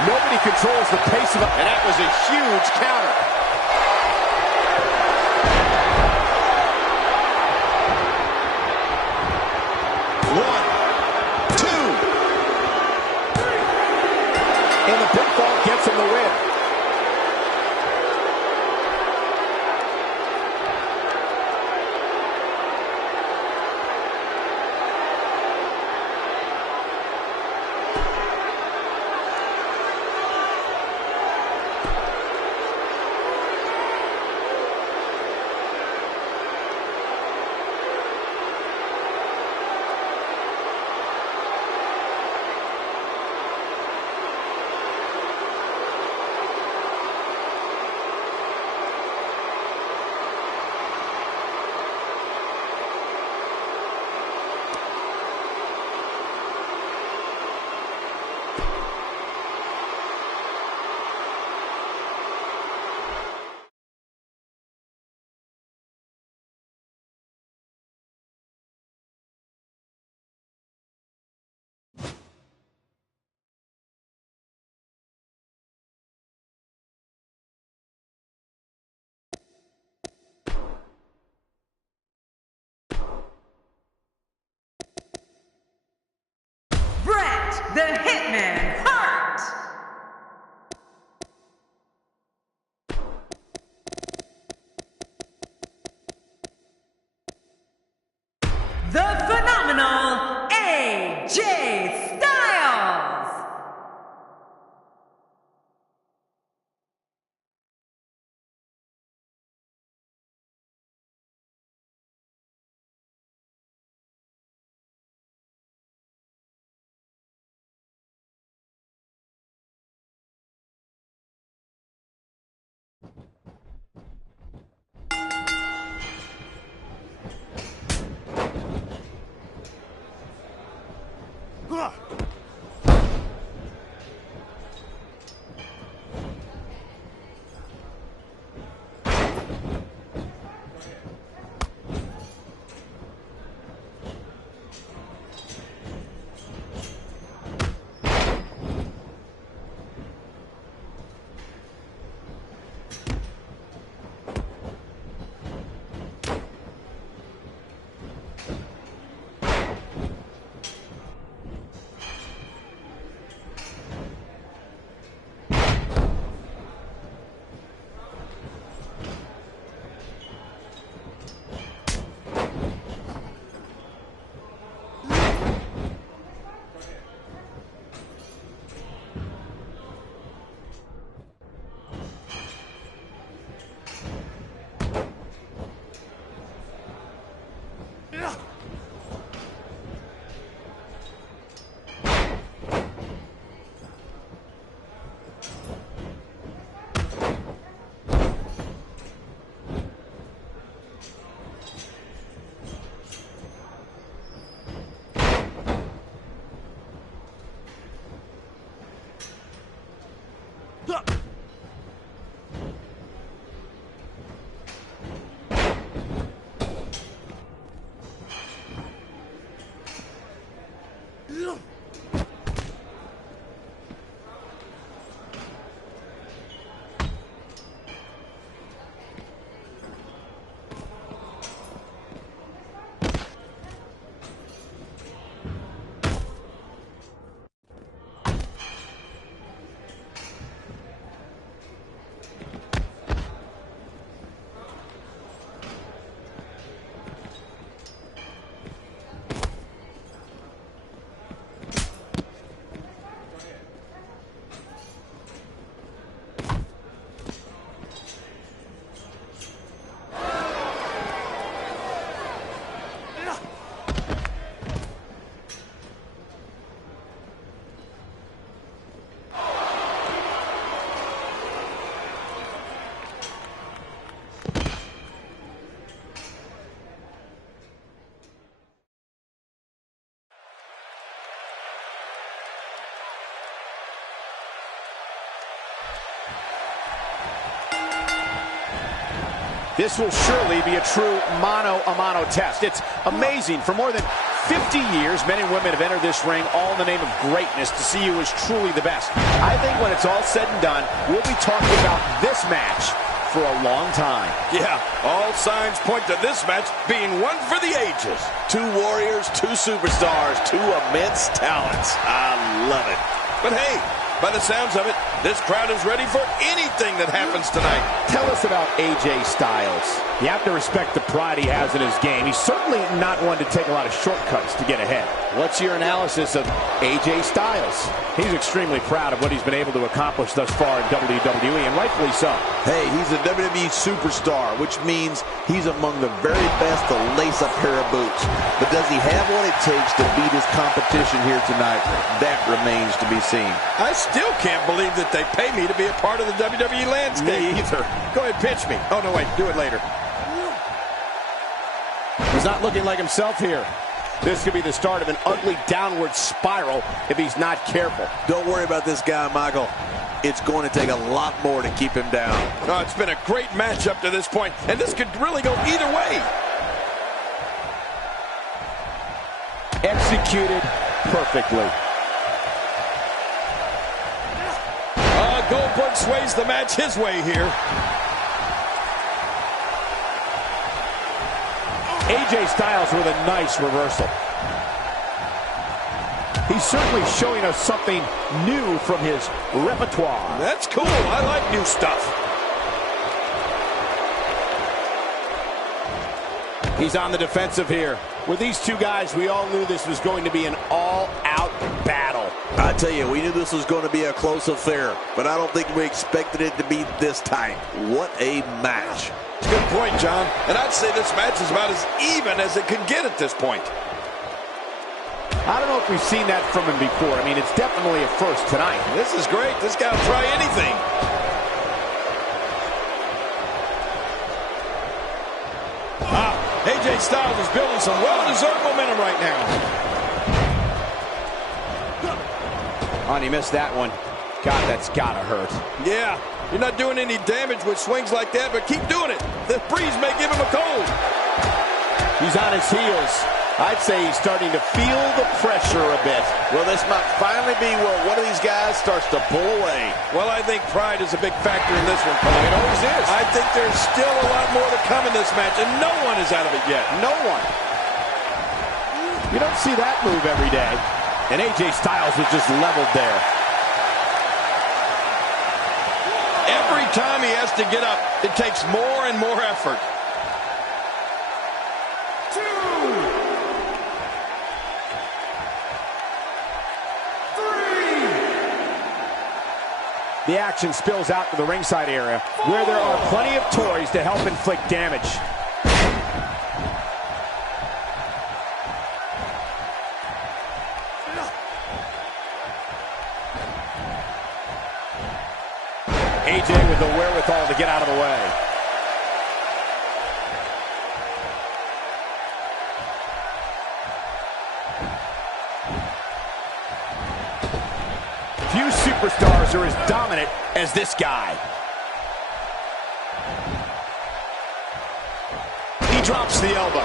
Nobody controls the pace of it. And that was a huge counter. One, two. And the pinfall gets him the win. The Hitman Hart. The phenomenal AJ Styles. This will surely be a true mano-a-mano test. It's amazing. For more than 50 years, men and women have entered this ring all in the name of greatness to see who is truly the best. I think when it's all said and done, we'll be talking about this match for a long time. Yeah, all signs point to this match being one for the ages. Two warriors, two superstars, two immense talents. I love it. But hey, by the sounds of it, this crowd is ready for anything that happens tonight. Tell us about AJ Styles. You have to respect the pride he has in his game. He's certainly not one to take a lot of shortcuts to get ahead. What's your analysis of AJ Styles? He's extremely proud of what he's been able to accomplish thus far in WWE, and rightfully so. Hey, he's a WWE superstar, which means he's among the very best to lace a pair of boots. But does he have what it takes to beat his competition here tonight? That remains to be seen. I still can't believe that they pay me to be a part of the WWE landscape. Me either. Go ahead, pitch me. Oh, no, wait, do it later. He's not looking like himself here. This could be the start of an ugly downward spiral if he's not careful. Don't worry about this guy, Michael. It's going to take a lot more to keep him down. Oh, it's been a great match up to this point, and this could really go either way. Executed perfectly. Goldberg sways the match his way here. AJ Styles with a nice reversal. He's certainly showing us something new from his repertoire. That's cool. I like new stuff. He's on the defensive here. With these two guys, we all knew this was going to be an all-out battle. I tell you, we knew this was going to be a close affair, but I don't think we expected it to be this tight. What a match. Good point, John. And I'd say this match is about as even as it can get at this point. I don't know if we've seen that from him before. I mean, it's definitely a first tonight. This is great. This guy will try anything. AJ Styles is building some well-deserved momentum right now. Oh, and he missed that one. God, that's gotta hurt. Yeah, you're not doing any damage with swings like that, but keep doing it. The breeze may give him a cold. He's on his heels. I'd say he's starting to feel the pressure a bit. Well, this might finally be where one of these guys starts to pull away. Well, I think pride is a big factor in this one, Cole. It always is. I think there's still a lot more to come in this match, and no one is out of it yet. No one. You don't see that move every day. And AJ Styles was just leveled there. Every time he has to get up, it takes more and more effort. The action spills out to the ringside area, where there are plenty of toys to help inflict damage. AJ with the wherewithal to get out of the way. Few superstars are as dominant as this guy. He drops the elbow.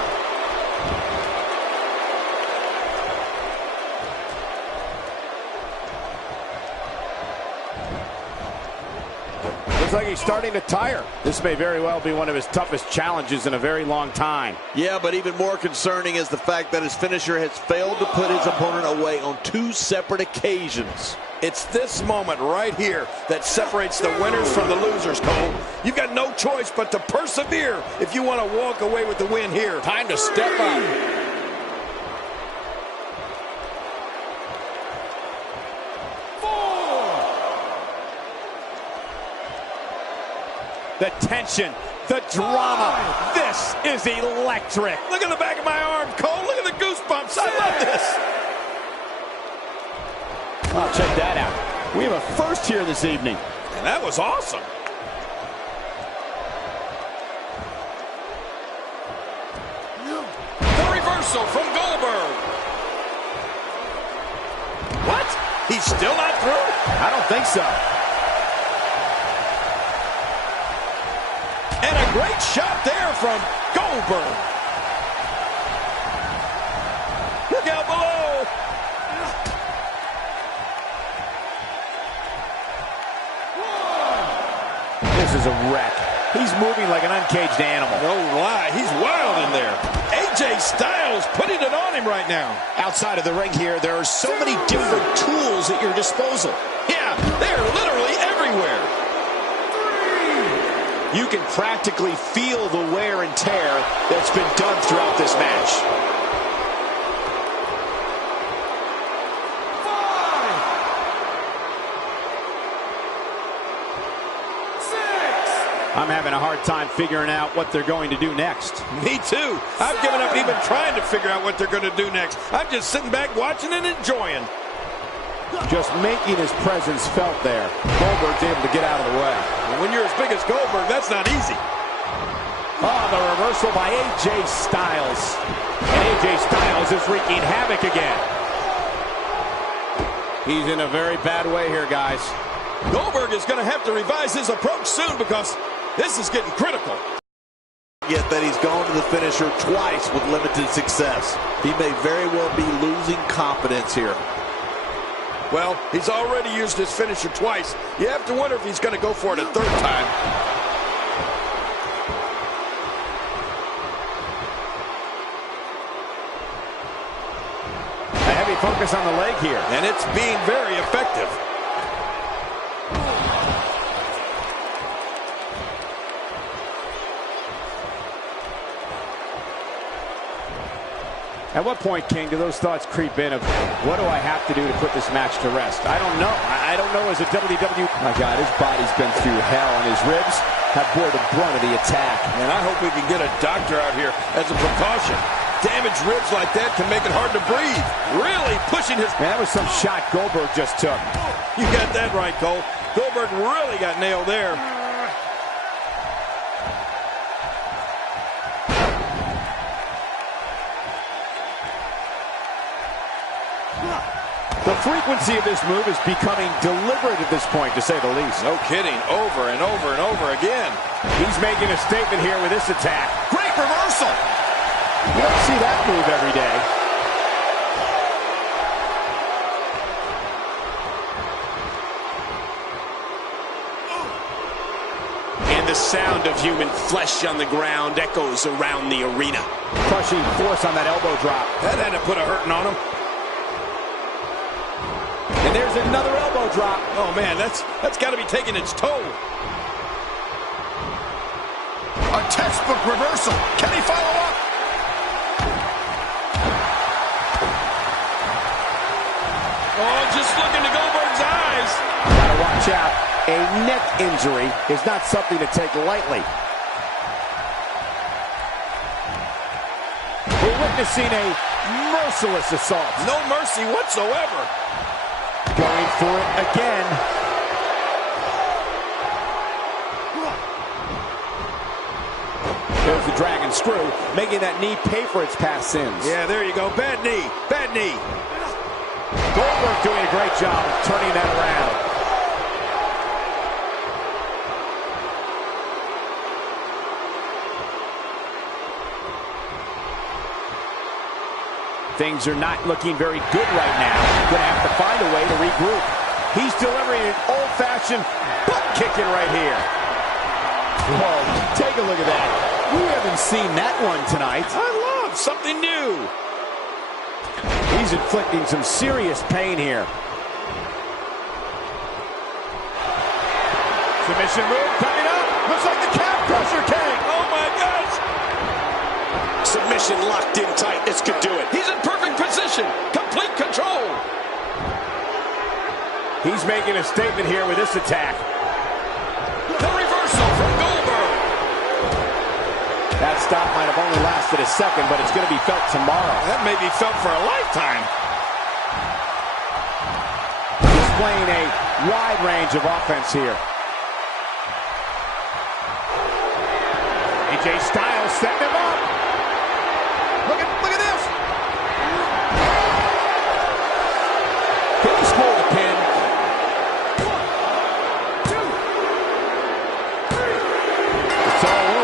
Looks like he's starting to tire. This may very well be one of his toughest challenges in a very long time. Yeah, but even more concerning is the fact that his finisher has failed to put his opponent away on 2 separate occasions. It's this moment right here that separates the winners from the losers, Cole. You've got no choice but to persevere if you want to walk away with the win here. Time to step up. The tension, the drama. This is electric. Look at the back of my arm, Cole. Look at the goosebumps. I love this. Oh, check that out. We have a first here this evening. And that was awesome. The reversal from Goldberg. What? He's still not through? I don't think so. And a great shot there from Goldberg. Look out below. This is a wreck. He's moving like an uncaged animal. No lie, he's wild in there. AJ Styles putting it on him right now. Outside of the ring here, there are so many different tools at your disposal. Yeah, they're literally everywhere. You can practically feel the wear and tear that's been done throughout this match. I'm having a hard time figuring out what they're going to do next. Me too. I've given up even trying to figure out what they're going to do next. I'm just sitting back watching and enjoying. Just making his presence felt there. Goldberg's able to get out of the way. And when you're as big as Goldberg, that's not easy. Oh, the reversal by AJ Styles. And AJ Styles is wreaking havoc again. He's in a very bad way here, guys. Goldberg is going to have to revise his approach soon because this is getting critical. Yet that he's gone to the finisher twice with limited success. He may very well be losing confidence here. Well, he's already used his finisher twice. You have to wonder if he's going to go for it a third time. A heavy focus on the leg here. And it's being very effective. At what point, King, do those thoughts creep in of what do I have to do to put this match to rest? I don't know. I don't know as a WWE. My God, his body's been through hell, and his ribs have bore the brunt of the attack. And I hope we can get a doctor out here as a precaution. Damaged ribs like that can make it hard to breathe. Really pushing his... Man, that was some shot Goldberg just took. You got that right, Cole. Goldberg really got nailed there. The frequency of this move is becoming deliberate at this point, to say the least. No kidding. Over and over and over again. He's making a statement here with this attack. Great reversal. You don't see that move every day. And the sound of human flesh on the ground echoes around the arena. Crushing force on that elbow drop. That had to put a hurting on him. And there's another elbow drop. Oh, man, that's got to be taking its toll. A textbook reversal. Can he follow up? Oh, just look into Goldberg's eyes. Gotta watch out. A neck injury is not something to take lightly. We're witnessing a merciless assault. No mercy whatsoever. Going for it again. There's the dragon screw, making that knee pay for its past sins. Yeah, there you go. Bad knee. Bad knee. Goldberg doing a great job of turning that around. Things are not looking very good right now. Gonna have to find a way to regroup. He's delivering an old-fashioned butt kicking right here. Whoa, take a look at that. We haven't seen that one tonight. I love something new. He's inflicting some serious pain here. Submission move coming up. Looks like the calf crusher, King. Oh, my gosh. Submission locked in tight. This could do it. He's in perfect position. Complete control. He's making a statement here with this attack. The reversal from Goldberg. That stop might have only lasted a second, but it's going to be felt tomorrow. That may be felt for a lifetime. Displaying a wide range of offense here. AJ Styles setting him up. Look at this. Can he score the pin? 1, 2, 3. It's all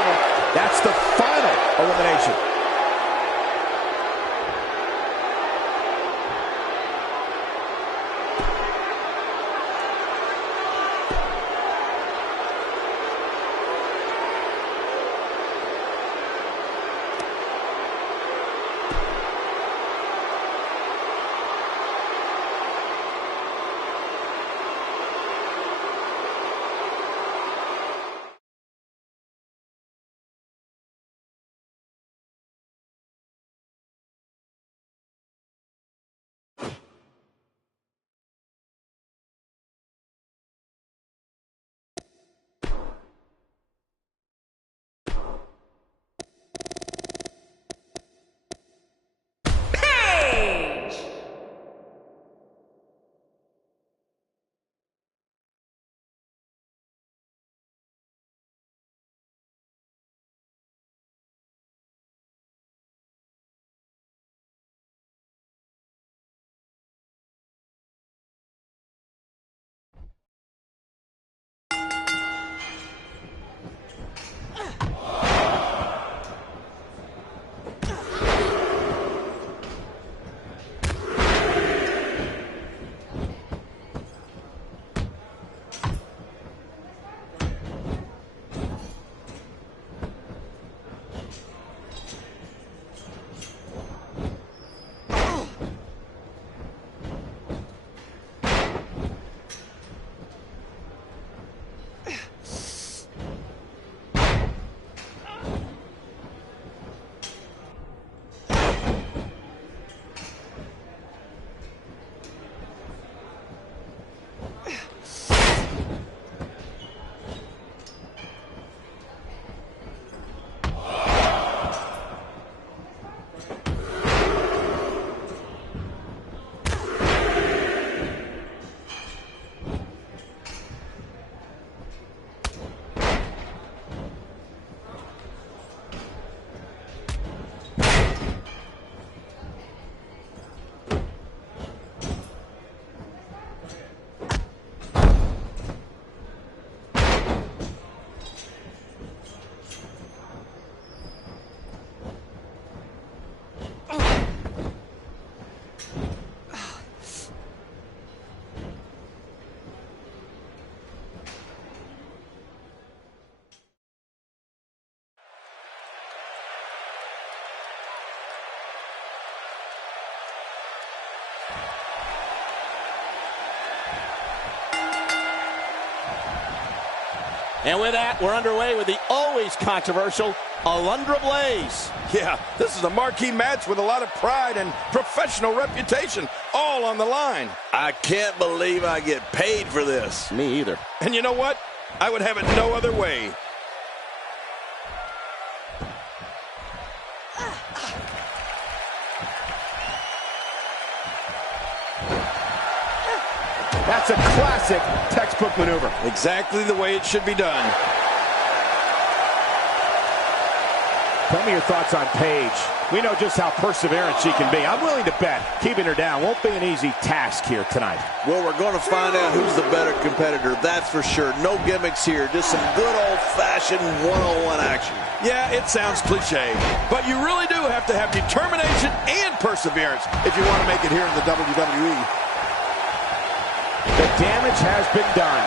And with that, we're underway with the always controversial Alundra Blaze. Yeah, this is a marquee match with a lot of pride and professional reputation, all on the line. I can't believe I get paid for this. Me either. And you know what? I would have it no other way. That's a classic textbook maneuver. Exactly the way it should be done. Tell me your thoughts on Paige. We know just how perseverant she can be. I'm willing to bet keeping her down won't be an easy task here tonight. Well, we're going to find out who's the better competitor, that's for sure. No gimmicks here, just some good old-fashioned one-on-one action. Yeah, it sounds cliche, but you really do have to have determination and perseverance if you want to make it here in the WWE. The damage has been done.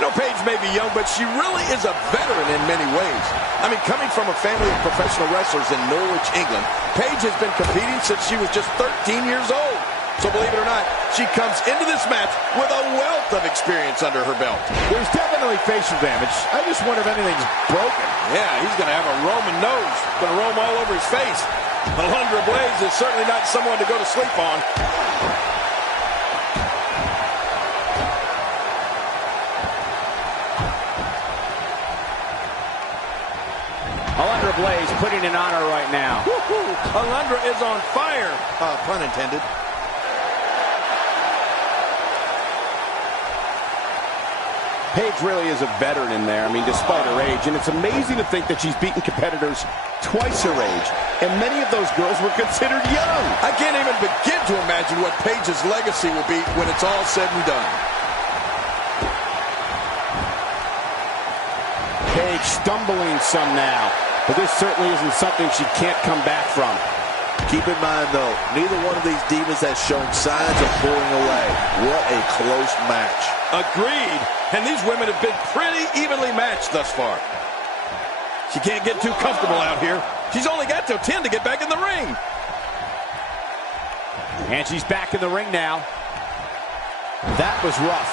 You know, Paige may be young, but she really is a veteran in many ways. I mean, coming from a family of professional wrestlers in Norwich, England, Paige has been competing since she was just 13 years old. So believe it or not, she comes into this match with a wealth of experience under her belt. There's definitely facial damage. I just wonder if anything's broken. Yeah, he's going to have a Roman nose. Going to roam all over his face. Alundra Blaze is certainly not someone to go to sleep on. Alundra Blaze putting it on her right now. Alundra is on fire. Pun intended. Paige really is a veteran in there, I mean, despite her age. And it's amazing to think that she's beaten competitors twice her age. And many of those girls were considered young. I can't even begin to imagine what Paige's legacy will be when it's all said and done. Paige stumbling some now. But this certainly isn't something she can't come back from. Keep in mind, though, neither one of these divas has shown signs of pulling away. What a close match. Agreed. And these women have been pretty evenly matched thus far. She can't get too comfortable out here. She's only got till 10 to get back in the ring. And she's back in the ring now. That was rough.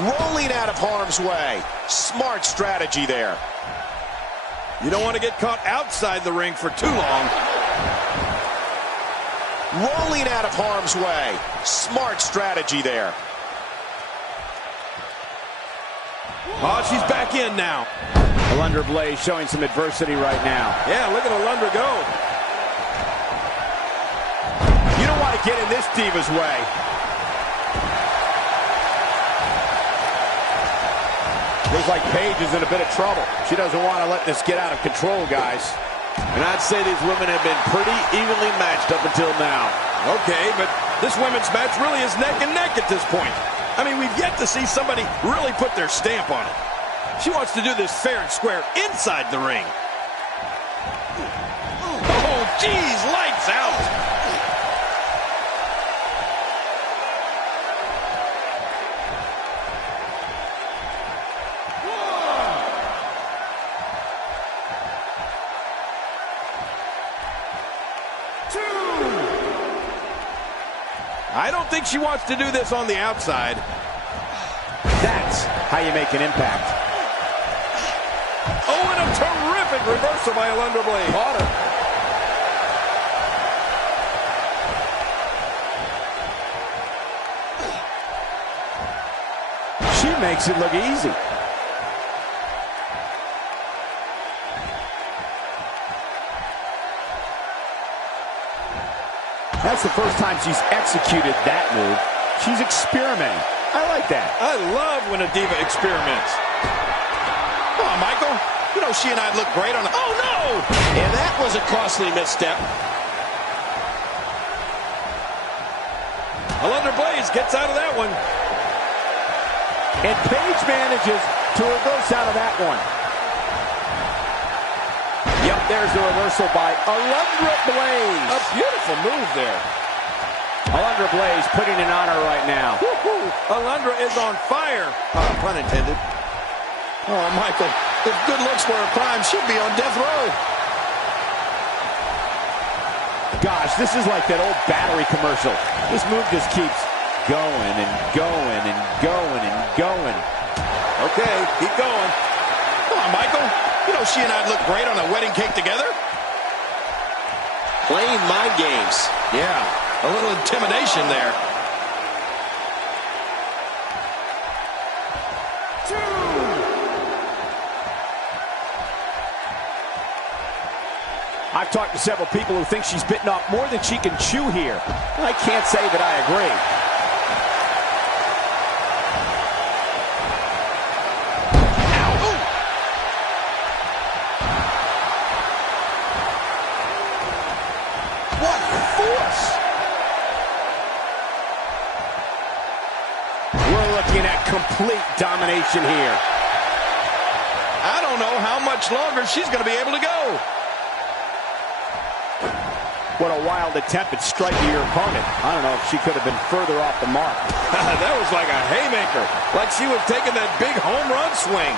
1, 2. Rolling out of harm's way. Smart strategy there. You don't want to get caught outside the ring for too long. Rolling out of harm's way. Smart strategy there. Oh, she's back in now. Alundra Blaze showing some adversity right now. Yeah, look at Alundra go. You don't want to get in this diva's way. Looks like Paige is in a bit of trouble. She doesn't want to let this get out of control, guys. And I'd say these women have been pretty evenly matched up until now. Okay, but this women's match really is neck and neck at this point. I mean, we've yet to see somebody really put their stamp on it. She wants to do this fair and square inside the ring. Oh, geez, lights out. I don't think she wants to do this on the outside. That's how you make an impact. Oh, and a terrific reversal by Alundra Blaze. Caught her. She makes it look easy. That's the first time she's executed that move. She's experimenting. I like that. I love when a diva experiments. Come on, Michael. You know she and I look great on. Oh, no! And that was a costly misstep. Alundra Blaze gets out of that one. And Paige manages to reverse out of that one. Yep, there's the reversal by Alundra Blaze. A beautiful move there. Alundra Blaze putting it on her right now. Alundra is on fire. Pun intended. Oh, Michael, if good looks were a crime, she'd be on death row. gosh, this is like that old battery commercial. This move just keeps going and going and going and going. Okay, keep going. Come on, Michael. You know she and I look great on a wedding cake together. Playing mind games. Yeah, a little intimidation there. I've talked to several people who think she's bitten off more than she can chew here. I can't say that I agree. Ow. What force! We're looking at complete domination here. I don't know how much longer she's going to be able to go. What a wild attempt at striking your opponent. I don't know if she could have been further off the mark. That was like a haymaker, like she was taking that big home run swing.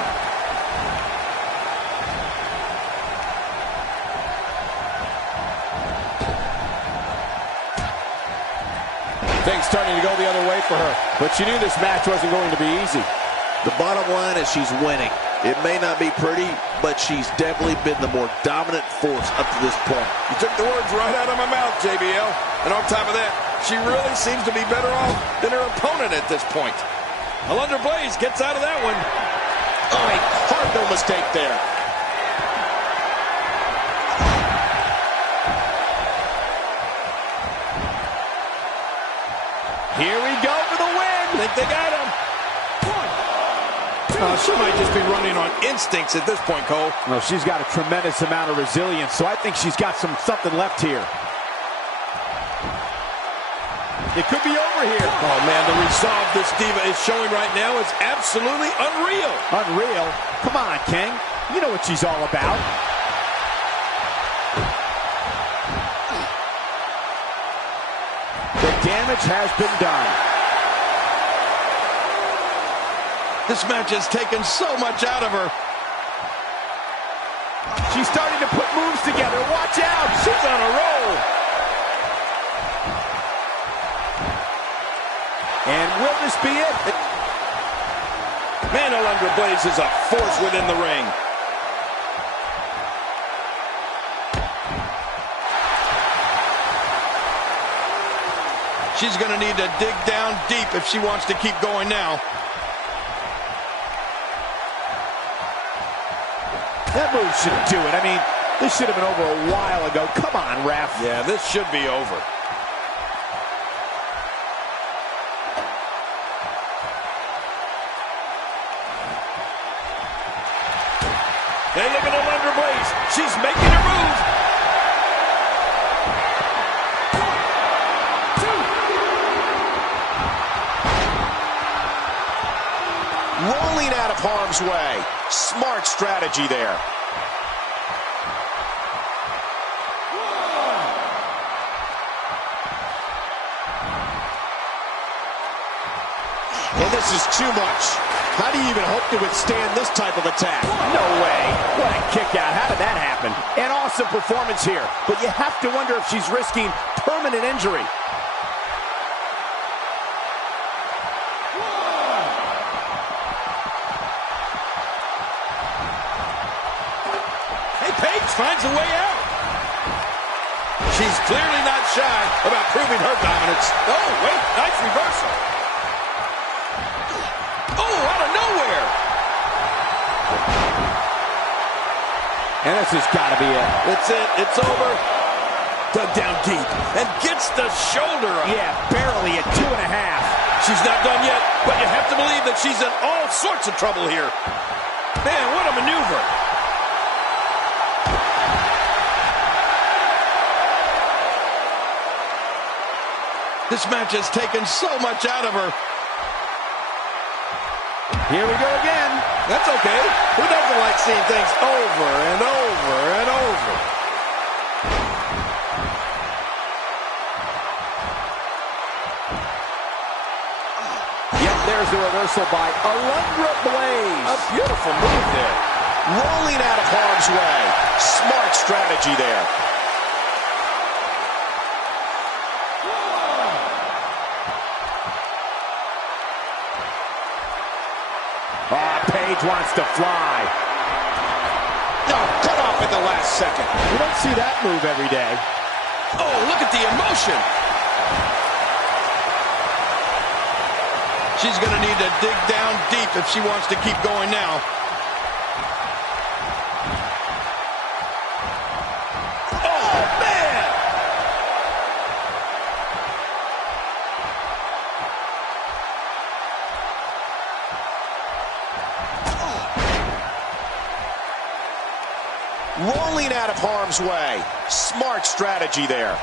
Things starting to go the other way for her, but she knew this match wasn't going to be easy. The bottom line is she's winning. It may not be pretty, but she's definitely been the more dominant force up to this point. You took the words right out of my mouth, JBL. And on top of that, she really seems to be better off than her opponent at this point. Alundra Blaze gets out of that one. Oh, a cardinal mistake there. Here we go for the win. I think they got him. She might just be running on instincts at this point, Cole. No, she's got a tremendous amount of resilience, so I think she's got something left here. It could be over here. Oh, man, the resolve this diva is showing right now is absolutely unreal. Unreal? Come on, King. You know what she's all about. The damage has been done. This match has taken so much out of her. She's starting to put moves together. Watch out. She's on a roll. And will this be it? Man, Alundra Blaze is a force within the ring. She's going to need to dig down deep if she wants to keep going now. That move should do it. I mean, this should have been over a while ago. Come on, ref. Yeah, this should be over. Hey, look at Alundra Blaze. She's making her move. Rolling out of harm's way. Smart strategy there. And this is too much. How do you even hope to withstand this type of attack? No way. What a kick out. How did that happen? An awesome performance here. But you have to wonder if she's risking permanent injury. Finds a way out. She's clearly not shy about proving her dominance. Oh, wait, nice reversal. Oh, out of nowhere. And this has got to be it. It's it. It's over. Dug down deep and gets the shoulder up. Yeah, barely at 2.5. She's not done yet, but you have to believe that she's in all sorts of trouble here. Man, what a maneuver. This match has taken so much out of her. Here we go again. That's okay. Who doesn't like seeing things over and over and over? Yep, there's the reversal by Alundra Blaze. A beautiful move there. Rolling out of harm's way. Smart strategy there. wants to fly. No, cut off at the last second. You don't see that move every day. Oh, look at the emotion. She's going to need to dig down deep if she wants to keep going now. Oh, man! Rolling out of harm's way. Smart strategy there.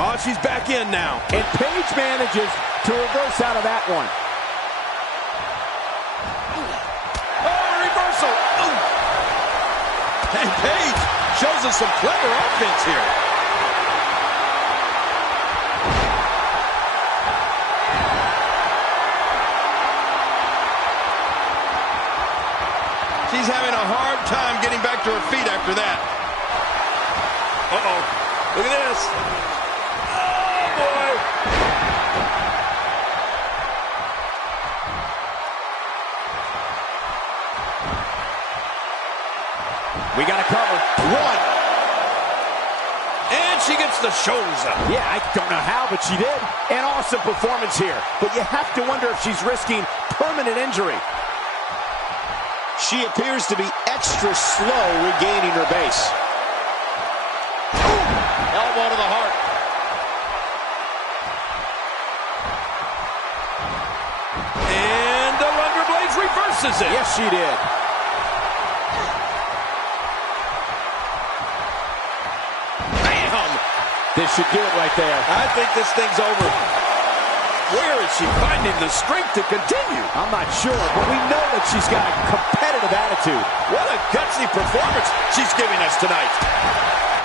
Oh, she's back in now. And Paige manages to reverse out of that one. Oh, reversal. Ooh. And Paige shows us some clever offense here. She's having a hard time getting back to her feet after that. Uh-oh. Look at this. Oh, boy. We got to cover. One. And she gets the shoulders up. Yeah, I don't know how, but she did. An awesome performance here. But you have to wonder if she's risking permanent injury. She appears to be extra slow regaining her base. Ooh, elbow to the heart. And the Lunder Blades reverses it. Yes, she did. Bam! This should do it right there. I think this thing's over. Where is she finding the strength to continue? I'm not sure, but we know that she's got a competitive attitude. What a gutsy performance she's giving us tonight.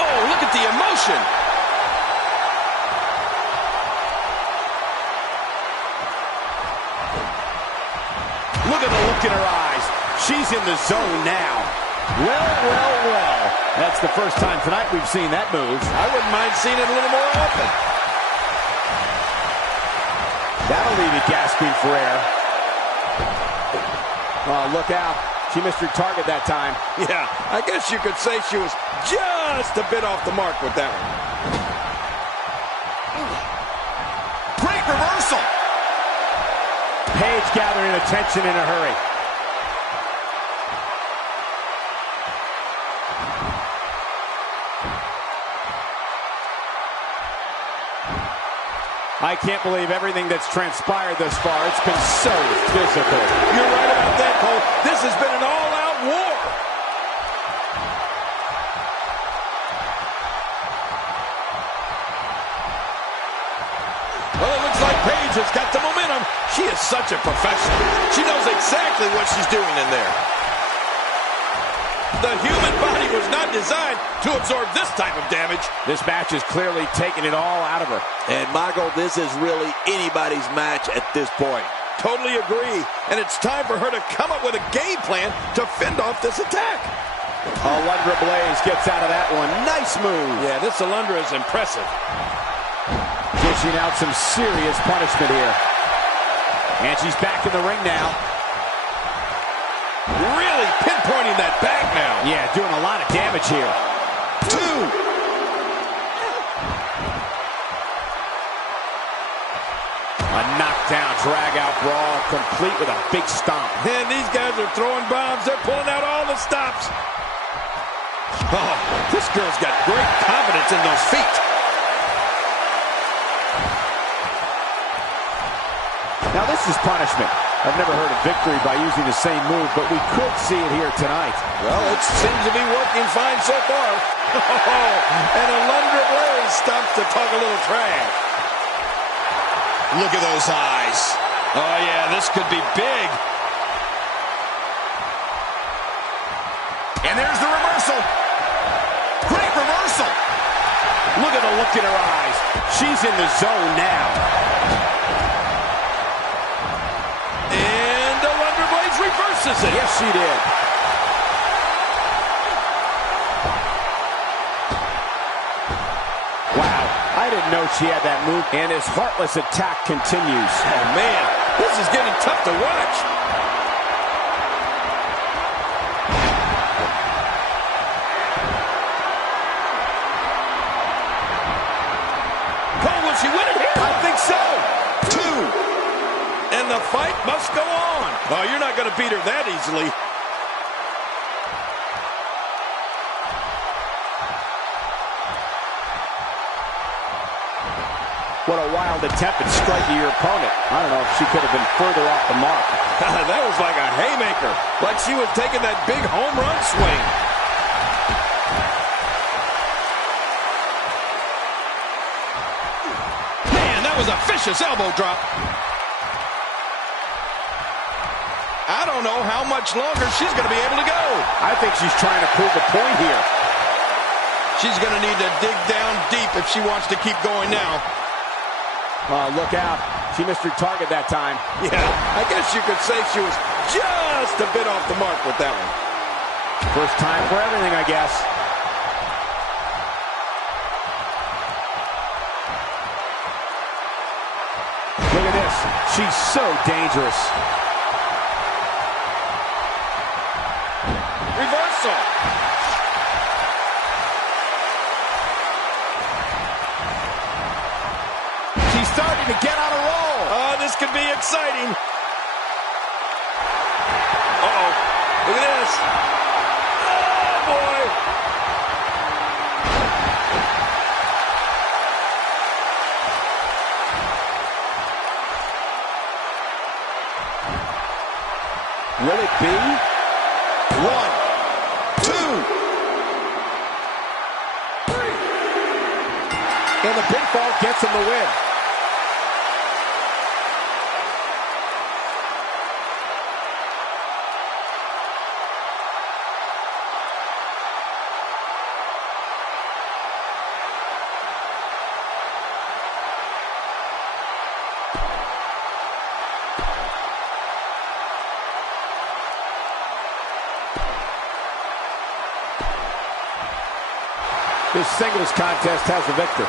Oh, look at the emotion. Look at the look in her eyes. She's in the zone now. Well, well, well. That's the first time tonight we've seen that move. I wouldn't mind seeing it a little more often. That'll leave you gasping for air. Oh, look out. She missed her target that time. Yeah, I guess you could say she was just a bit off the mark with that one. Great reversal. Paige gathering attention in a hurry. I can't believe everything that's transpired thus far. It's been so physical. You're right about that, Cole. This has been an all-out war. Well, it looks like Paige has got the momentum. She is such a professional. She knows exactly what she's doing in there. The human body was not designed to absorb this type of damage. This match is clearly taking it all out of her. And, Michael, this is really anybody's match at this point. Totally agree. And it's time for her to come up with a game plan to fend off this attack. Alundra Blaze gets out of that one. Nice move. Yeah, this Alundra is impressive. Dishing out some serious punishment here. And she's back in the ring now. Really pinpointing that back now. Yeah, doing a lot of damage here. 2. A knockdown, drag-out brawl, complete with a big stomp. And these guys are throwing bombs. They're pulling out all the stops. Oh, this girl's got great confidence in those feet. Now this is punishment. I've never heard of victory by using the same move, but we could see it here tonight. Well, it seems to be working fine so far. And Alundra Blaze stops to talk a little trash. Look at those eyes. Oh, yeah, this could be big. And there's the reversal. Great reversal. Look at the look in her eyes. She's in the zone now. And Alundra Blaze reverses it. Yes, she did. Wow, I didn't know she had that move, and his heartless attack continues. Oh, man. This is getting tough to watch. Cole, will she win it here? I think so. 2. And the fight must go on. Oh, you're not going to beat her that easily. What a wild attempt at striking your opponent. I don't know if she could have been further off the mark. That was like a haymaker. Like she was taking that big home run swing. Man, that was a vicious elbow drop. I don't know how much longer she's going to be able to go. I think she's trying to prove a point here. She's going to need to dig down deep if she wants to keep going now. Look out. She missed her target that time. Yeah, I guess you could say she was just a bit off the mark with that one. First time for everything, I guess. Look at this. She's so dangerous. Reversal. She's starting to get on a roll. Oh, this could be exciting. Uh-oh. Look at this. Oh, boy. Will it be? 1, 2. And the pinfall gets him the win. This singles contest has the victor.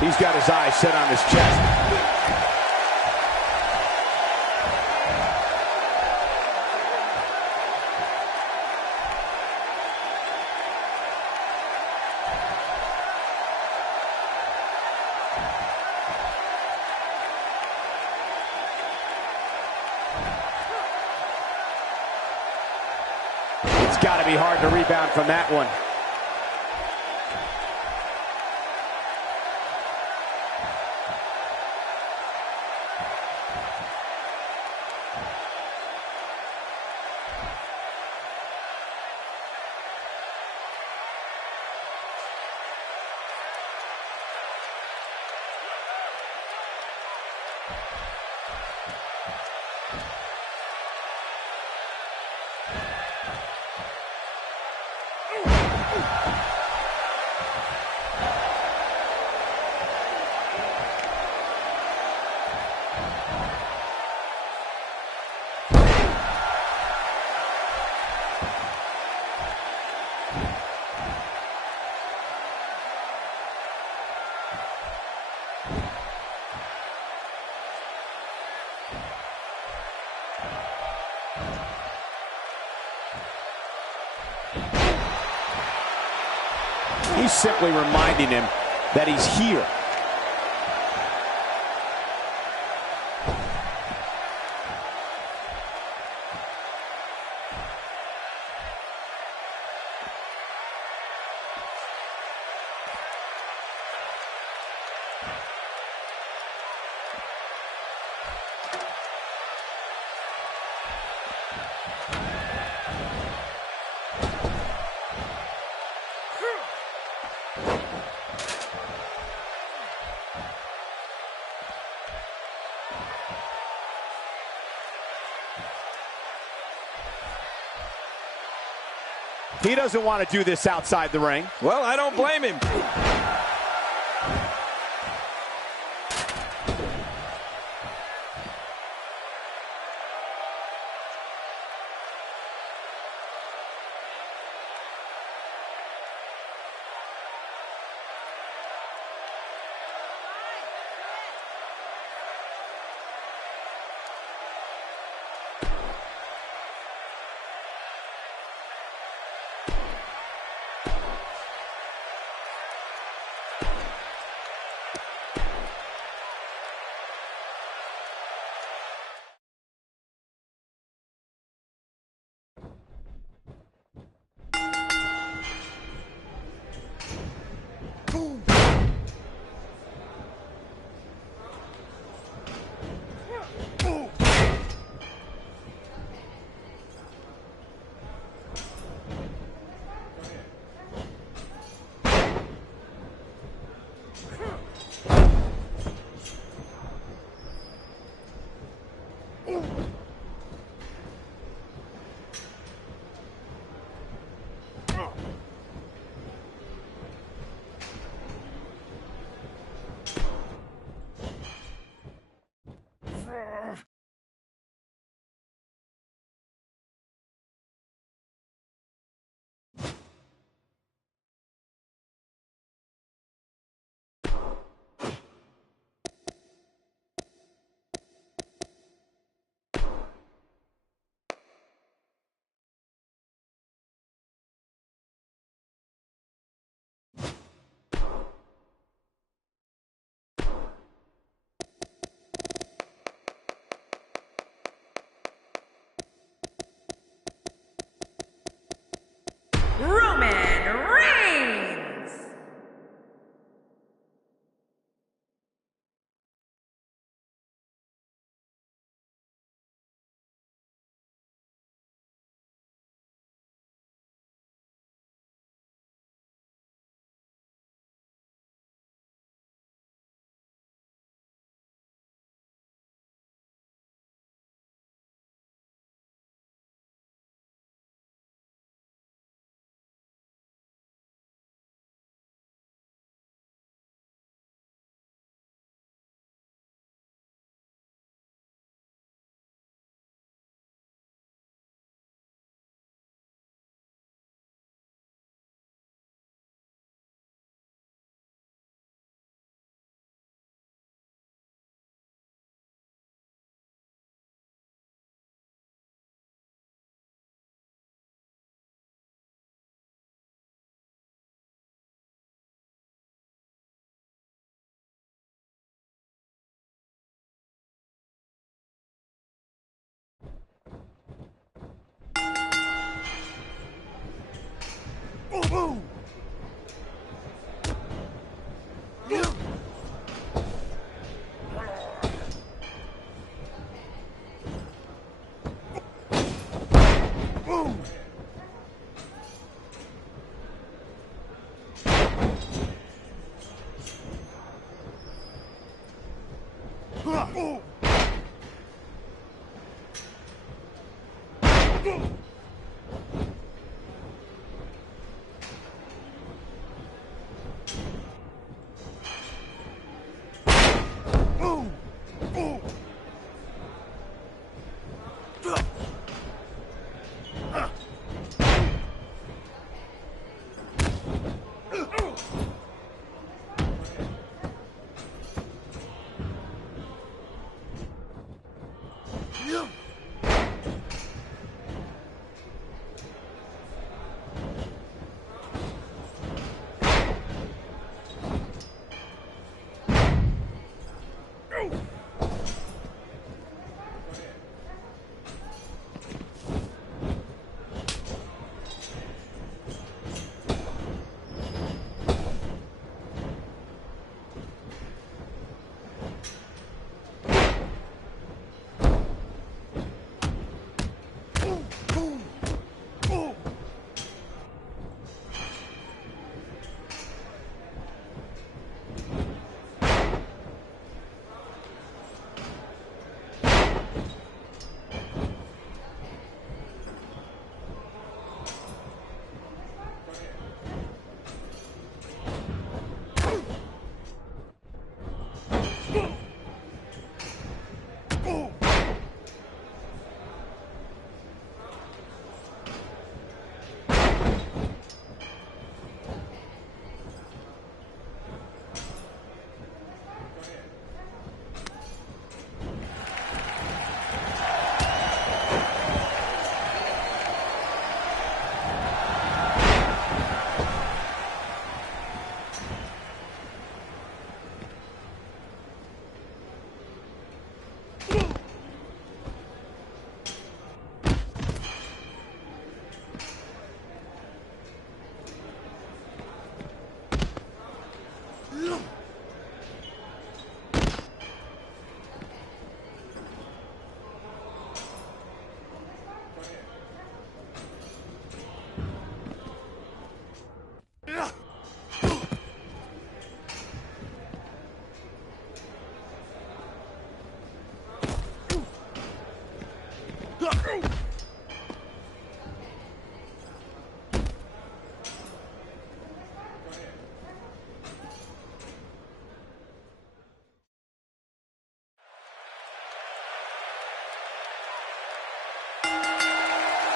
He's got his eyes set on his chest. It's got to be hard to rebound from that one. He's simply reminding him that he's here. He doesn't want to do this outside the ring. Well, I don't blame him.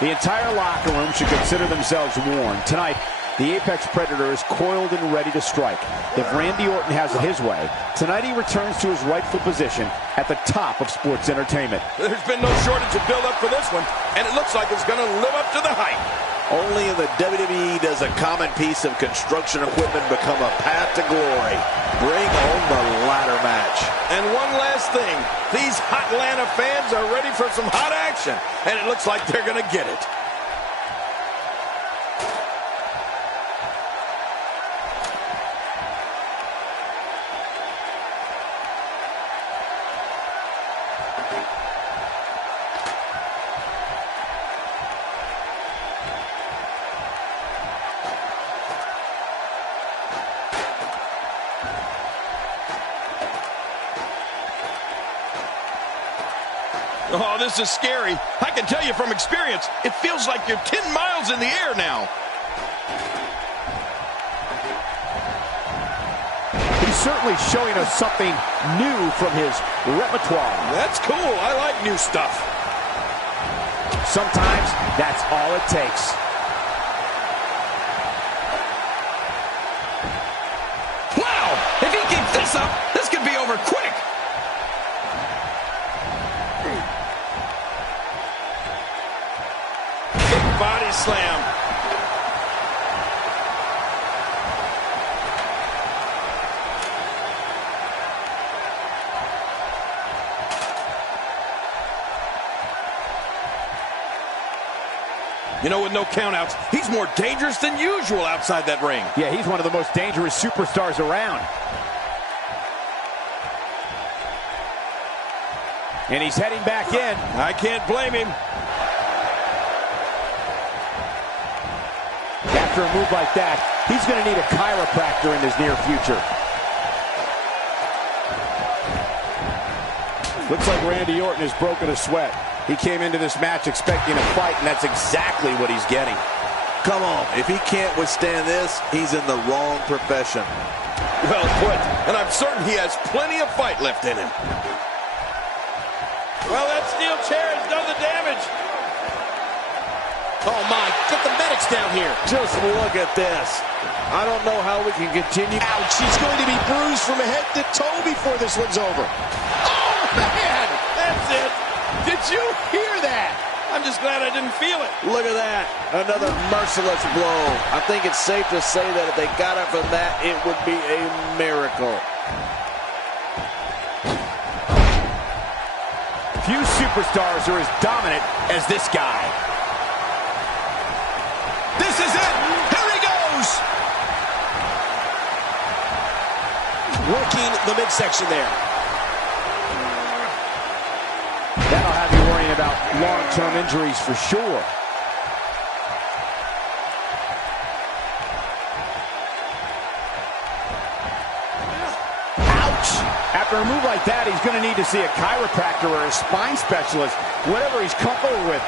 The entire locker room should consider themselves warned. Tonight, the Apex Predator is coiled and ready to strike. If Randy Orton has it his way, tonight he returns to his rightful position at the top of sports entertainment. There's been no shortage of build-up for this one, and it looks like it's going to live up to the hype. Only in the WWE does a common piece of construction equipment become a path to glory. Bring on the ladder match. And one last thing, these hot Atlanta fans are ready for some hot action, and it looks like they're going to get it. Oh, this is scary. I can tell you from experience, it feels like you're 10 miles in the air now. He's certainly showing us something new from his repertoire. That's cool. I like new stuff. Sometimes that's all it takes. Wow! If he keeps this up, this could be over quick. Body slam. You know, with no countouts, he's more dangerous than usual outside that ring. Yeah, he's one of the most dangerous superstars around. And he's heading back in. I can't blame him. After a move like that, he's going to need a chiropractor in his near future. Looks like Randy Orton has broken a sweat. He came into this match expecting a fight, and that's exactly what he's getting. Come on, if he can't withstand this, he's in the wrong profession. Well put, and I'm certain he has plenty of fight left in him. Well, that steel chair has done the damage. Oh my, get the medics down here. Just look at this. I don't know how we can continue. Ouch, he's going to be bruised from head to toe before this one's over. Oh man, That's it. did you hear that? I'm just glad I didn't feel it. Look at that. Another merciless blow. I think it's safe to say that if they got up from that, it would be a miracle. Few superstars are as dominant as this guy. This is it. Here he goes. Working the midsection there. That'll have you worrying about long-term injuries for sure. Ouch! After a move like that, he's going to need to see a chiropractor or a spine specialist, whatever he's comfortable with.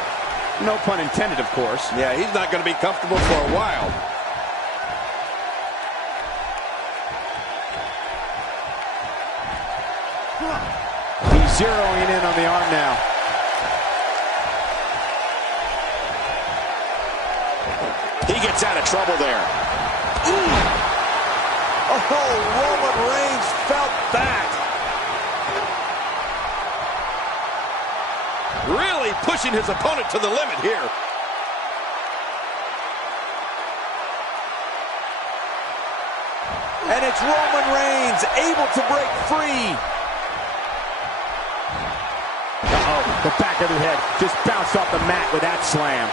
No pun intended, of course. Yeah, he's not going to be comfortable for a while. He's zeroing in on the arm now. He gets out of trouble there. Oh, Roman Reigns felt that. Really pushing his opponent to the limit here. And it's Roman Reigns able to break free. Uh-oh, the back of the head just bounced off the mat with that slam.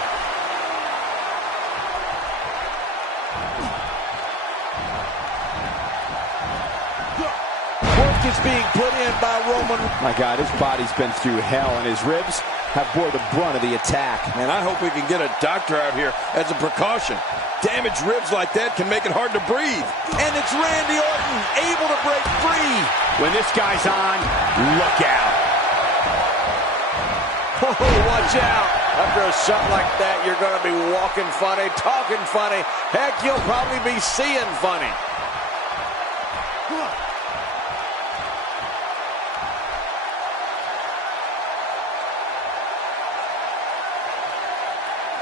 Work is being put in by Roman. My God, his body's been through hell, and his ribs have bore the brunt of the attack. And I hope we can get a doctor out here as a precaution. Damaged ribs like that can make it hard to breathe. And it's Randy Orton able to break free. When this guy's on, look out. Oh, watch out. After a shot like that, you're going to be walking funny, talking funny. Heck, you'll probably be seeing funny.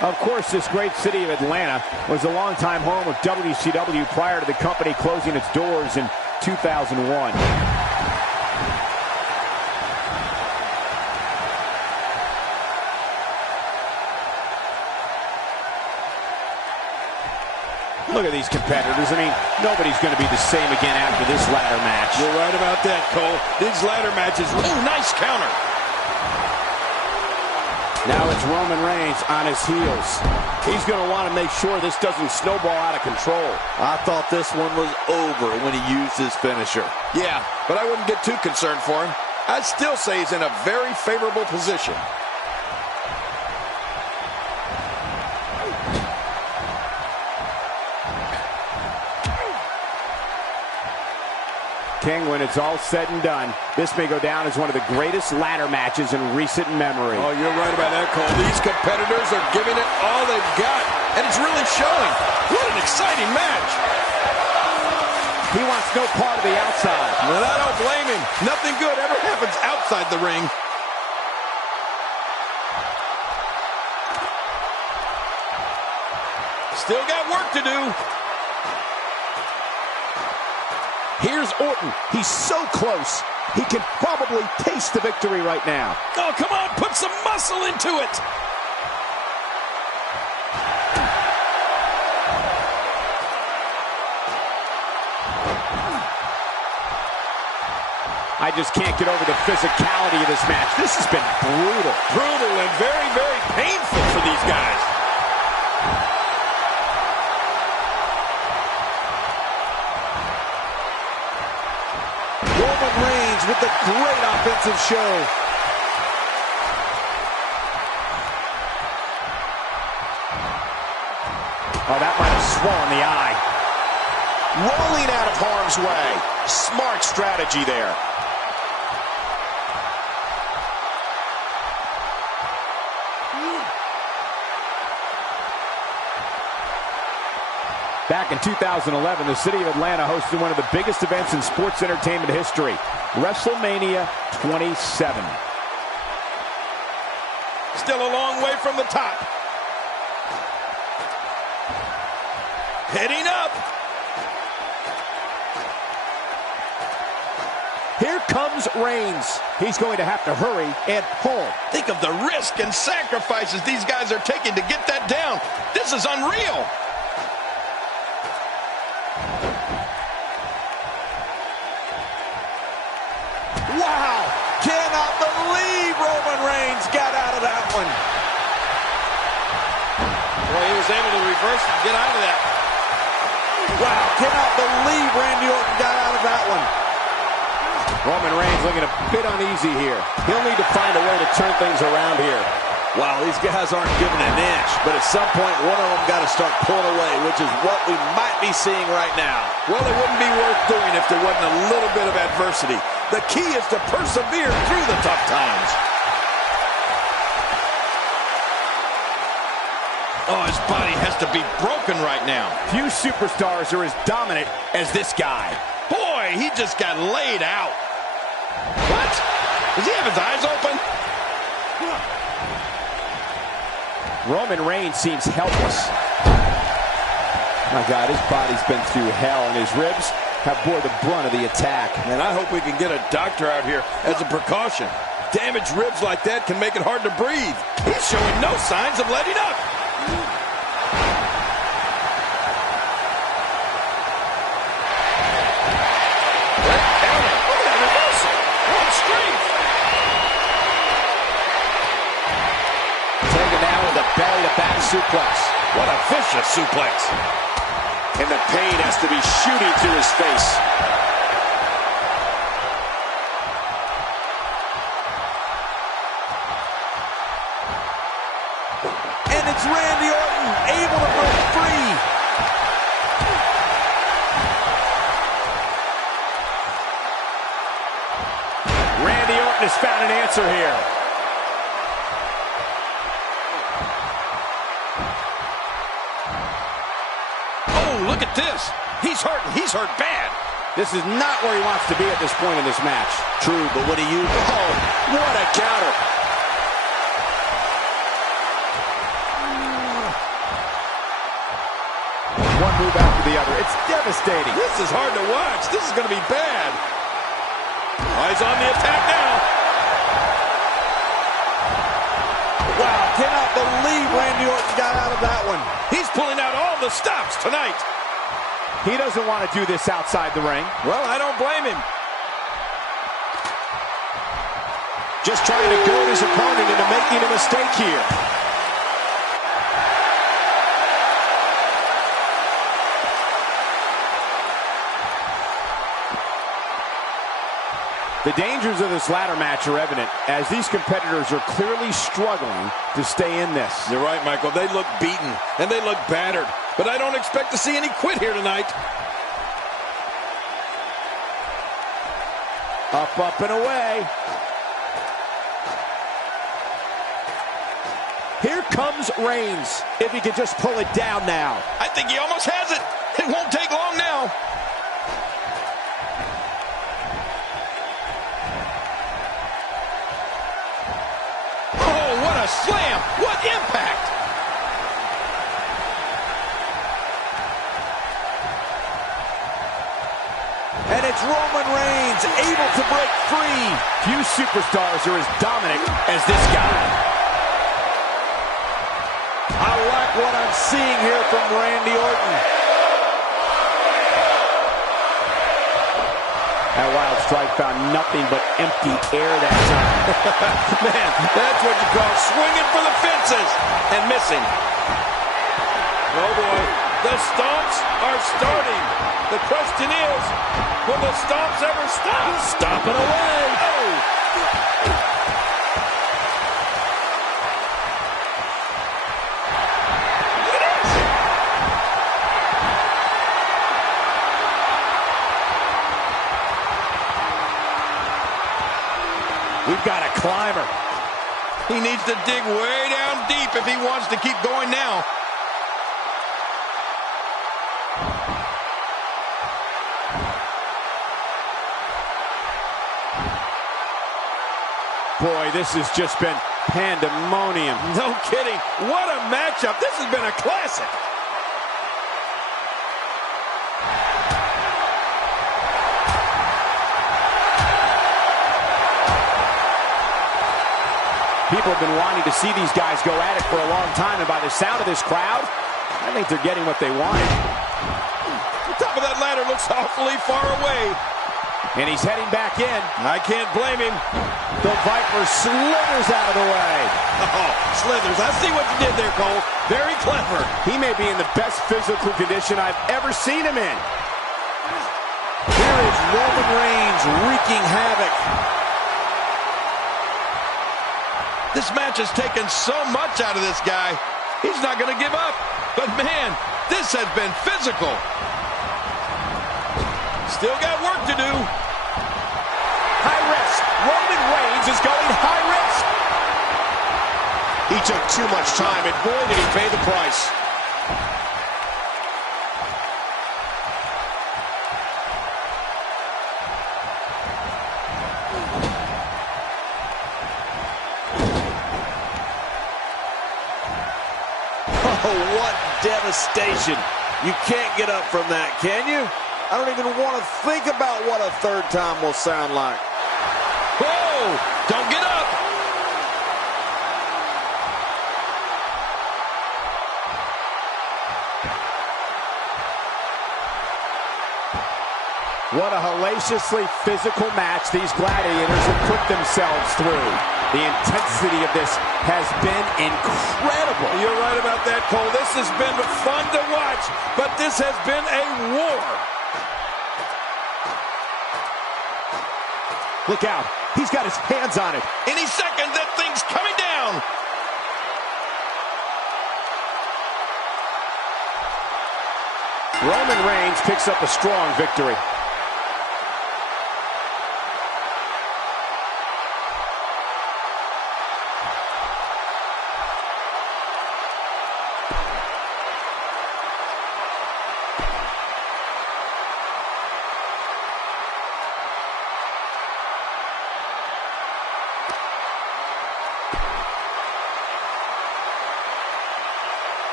Of course, this great city of Atlanta was a longtime home of WCW prior to the company closing its doors in 2001. Look at these competitors. I mean, nobody's going to be the same again after this ladder match. You're right about that, Cole. These ladder matches, ooh, nice counter. Now it's Roman Reigns on his heels. He's going to want to make sure this doesn't snowball out of control. I thought this one was over when he used his finisher. Yeah, but I wouldn't get too concerned for him. I'd still say he's in a very favorable position. King, when it's all said and done, this may go down as one of the greatest ladder matches in recent memory. Oh, you're right about that, Cole. These competitors are giving it all they've got, and it's really showing. What an exciting match. He wants no part of the outside. Well, I don't blame him. Nothing good ever happens outside the ring. Still got work to do. Here's Orton. He's so close. He can probably taste the victory right now. Oh, come on, put some muscle into it. I just can't get over the physicality of this match. This has been brutal. Brutal and very, very painful for these guys. Roman Reigns with the great offensive show. Oh, that might have swollen the eye. Rolling out of harm's way. Smart strategy there. Back in 2011, the city of Atlanta hosted one of the biggest events in sports entertainment history, WrestleMania 27. Still a long way from the top. Heading up. Here comes Reigns. He's going to have to hurry and pull. Think of the risk and sacrifices these guys are taking to get that down. This is unreal. Wow! Cannot believe Roman Reigns got out of that one. Boy, he was able to reverse and get out of that. Wow, cannot believe Randy Orton got out of that one. Roman Reigns looking a bit uneasy here. He'll need to find a way to turn things around here. Wow, these guys aren't giving an inch, but at some point, one of them got to start pulling away, which is what we might be seeing right now. Well, it wouldn't be worth doing if there wasn't a little bit of adversity. The key is to persevere through the tough times. Oh, his body has to be broken right now. Few superstars are as dominant as this guy. Boy, he just got laid out. What? Does he have his eyes open? Roman Reigns seems helpless. My God, his body's been through hell, and his ribs have bore the brunt of the attack. And I hope we can get a doctor out here as a precaution. Damaged ribs like that can make it hard to breathe. He's showing no signs of letting up. Belly-to-back suplex. What a vicious suplex. And the pain has to be shooting through his face. And it's Randy Orton able to break free. Randy Orton has found an answer here. Look at this. He's hurt, and he's hurt bad. This is not where he wants to be at this point in this match. True, but when he used... Oh, what a counter. One move after the other. It's devastating. This is hard to watch. This is going to be bad. Eyes on the attack now. Wow, cannot believe Randy Orton got out of that one. He's pulling out all the stops tonight. He doesn't want to do this outside the ring. Well, I don't blame him. Just trying to goad his opponent into making a mistake here. The dangers of this ladder match are evident, as these competitors are clearly struggling to stay in this. You're right, Michael. They look beaten, and they look battered. But I don't expect to see any quit here tonight. Up, up, and away. Here comes Reigns. If he could just pull it down now. I think he almost has it. It won't take long now. Oh, what a slam. What impact. And it's Roman Reigns able to break free. Few superstars are as dominant as this guy. I like what I'm seeing here from Randy Orton. That wild strike found nothing but empty air that time. Man, that's what you call swinging for the fences and missing. Oh boy, the stomps are starting. The question is, will the stomps ever stop? Stomping away. Oh. We've got a climber. He needs to dig way down deep if he wants to keep going now. Boy, this has just been pandemonium. No kidding. What a matchup. This has been a classic. People have been wanting to see these guys go at it for a long time, and by the sound of this crowd, I think they're getting what they wanted. The top of that ladder looks awfully far away. And he's heading back in. I can't blame him. The Viper slithers out of the way. Oh, slithers. I see what you did there, Cole. Very clever. He may be in the best physical condition I've ever seen him in. Here is Roman Reigns wreaking havoc. This match has taken so much out of this guy. He's not going to give up. But man, this has been physical. Still got work to do. High risk. Roman Reigns is going high risk. He took too much time, and boy, did he pay the price. Oh, what devastation. You can't get up from that, can you? I don't even want to think about what a third time will sound like. Whoa! Don't get up! What a hellaciously physical match these gladiators have put themselves through. The intensity of this has been incredible. You're right about that, Cole. This has been fun to watch, but this has been a war. Look out. He's got his hands on it. Any second, that thing's coming down. Roman Reigns picks up a strong victory.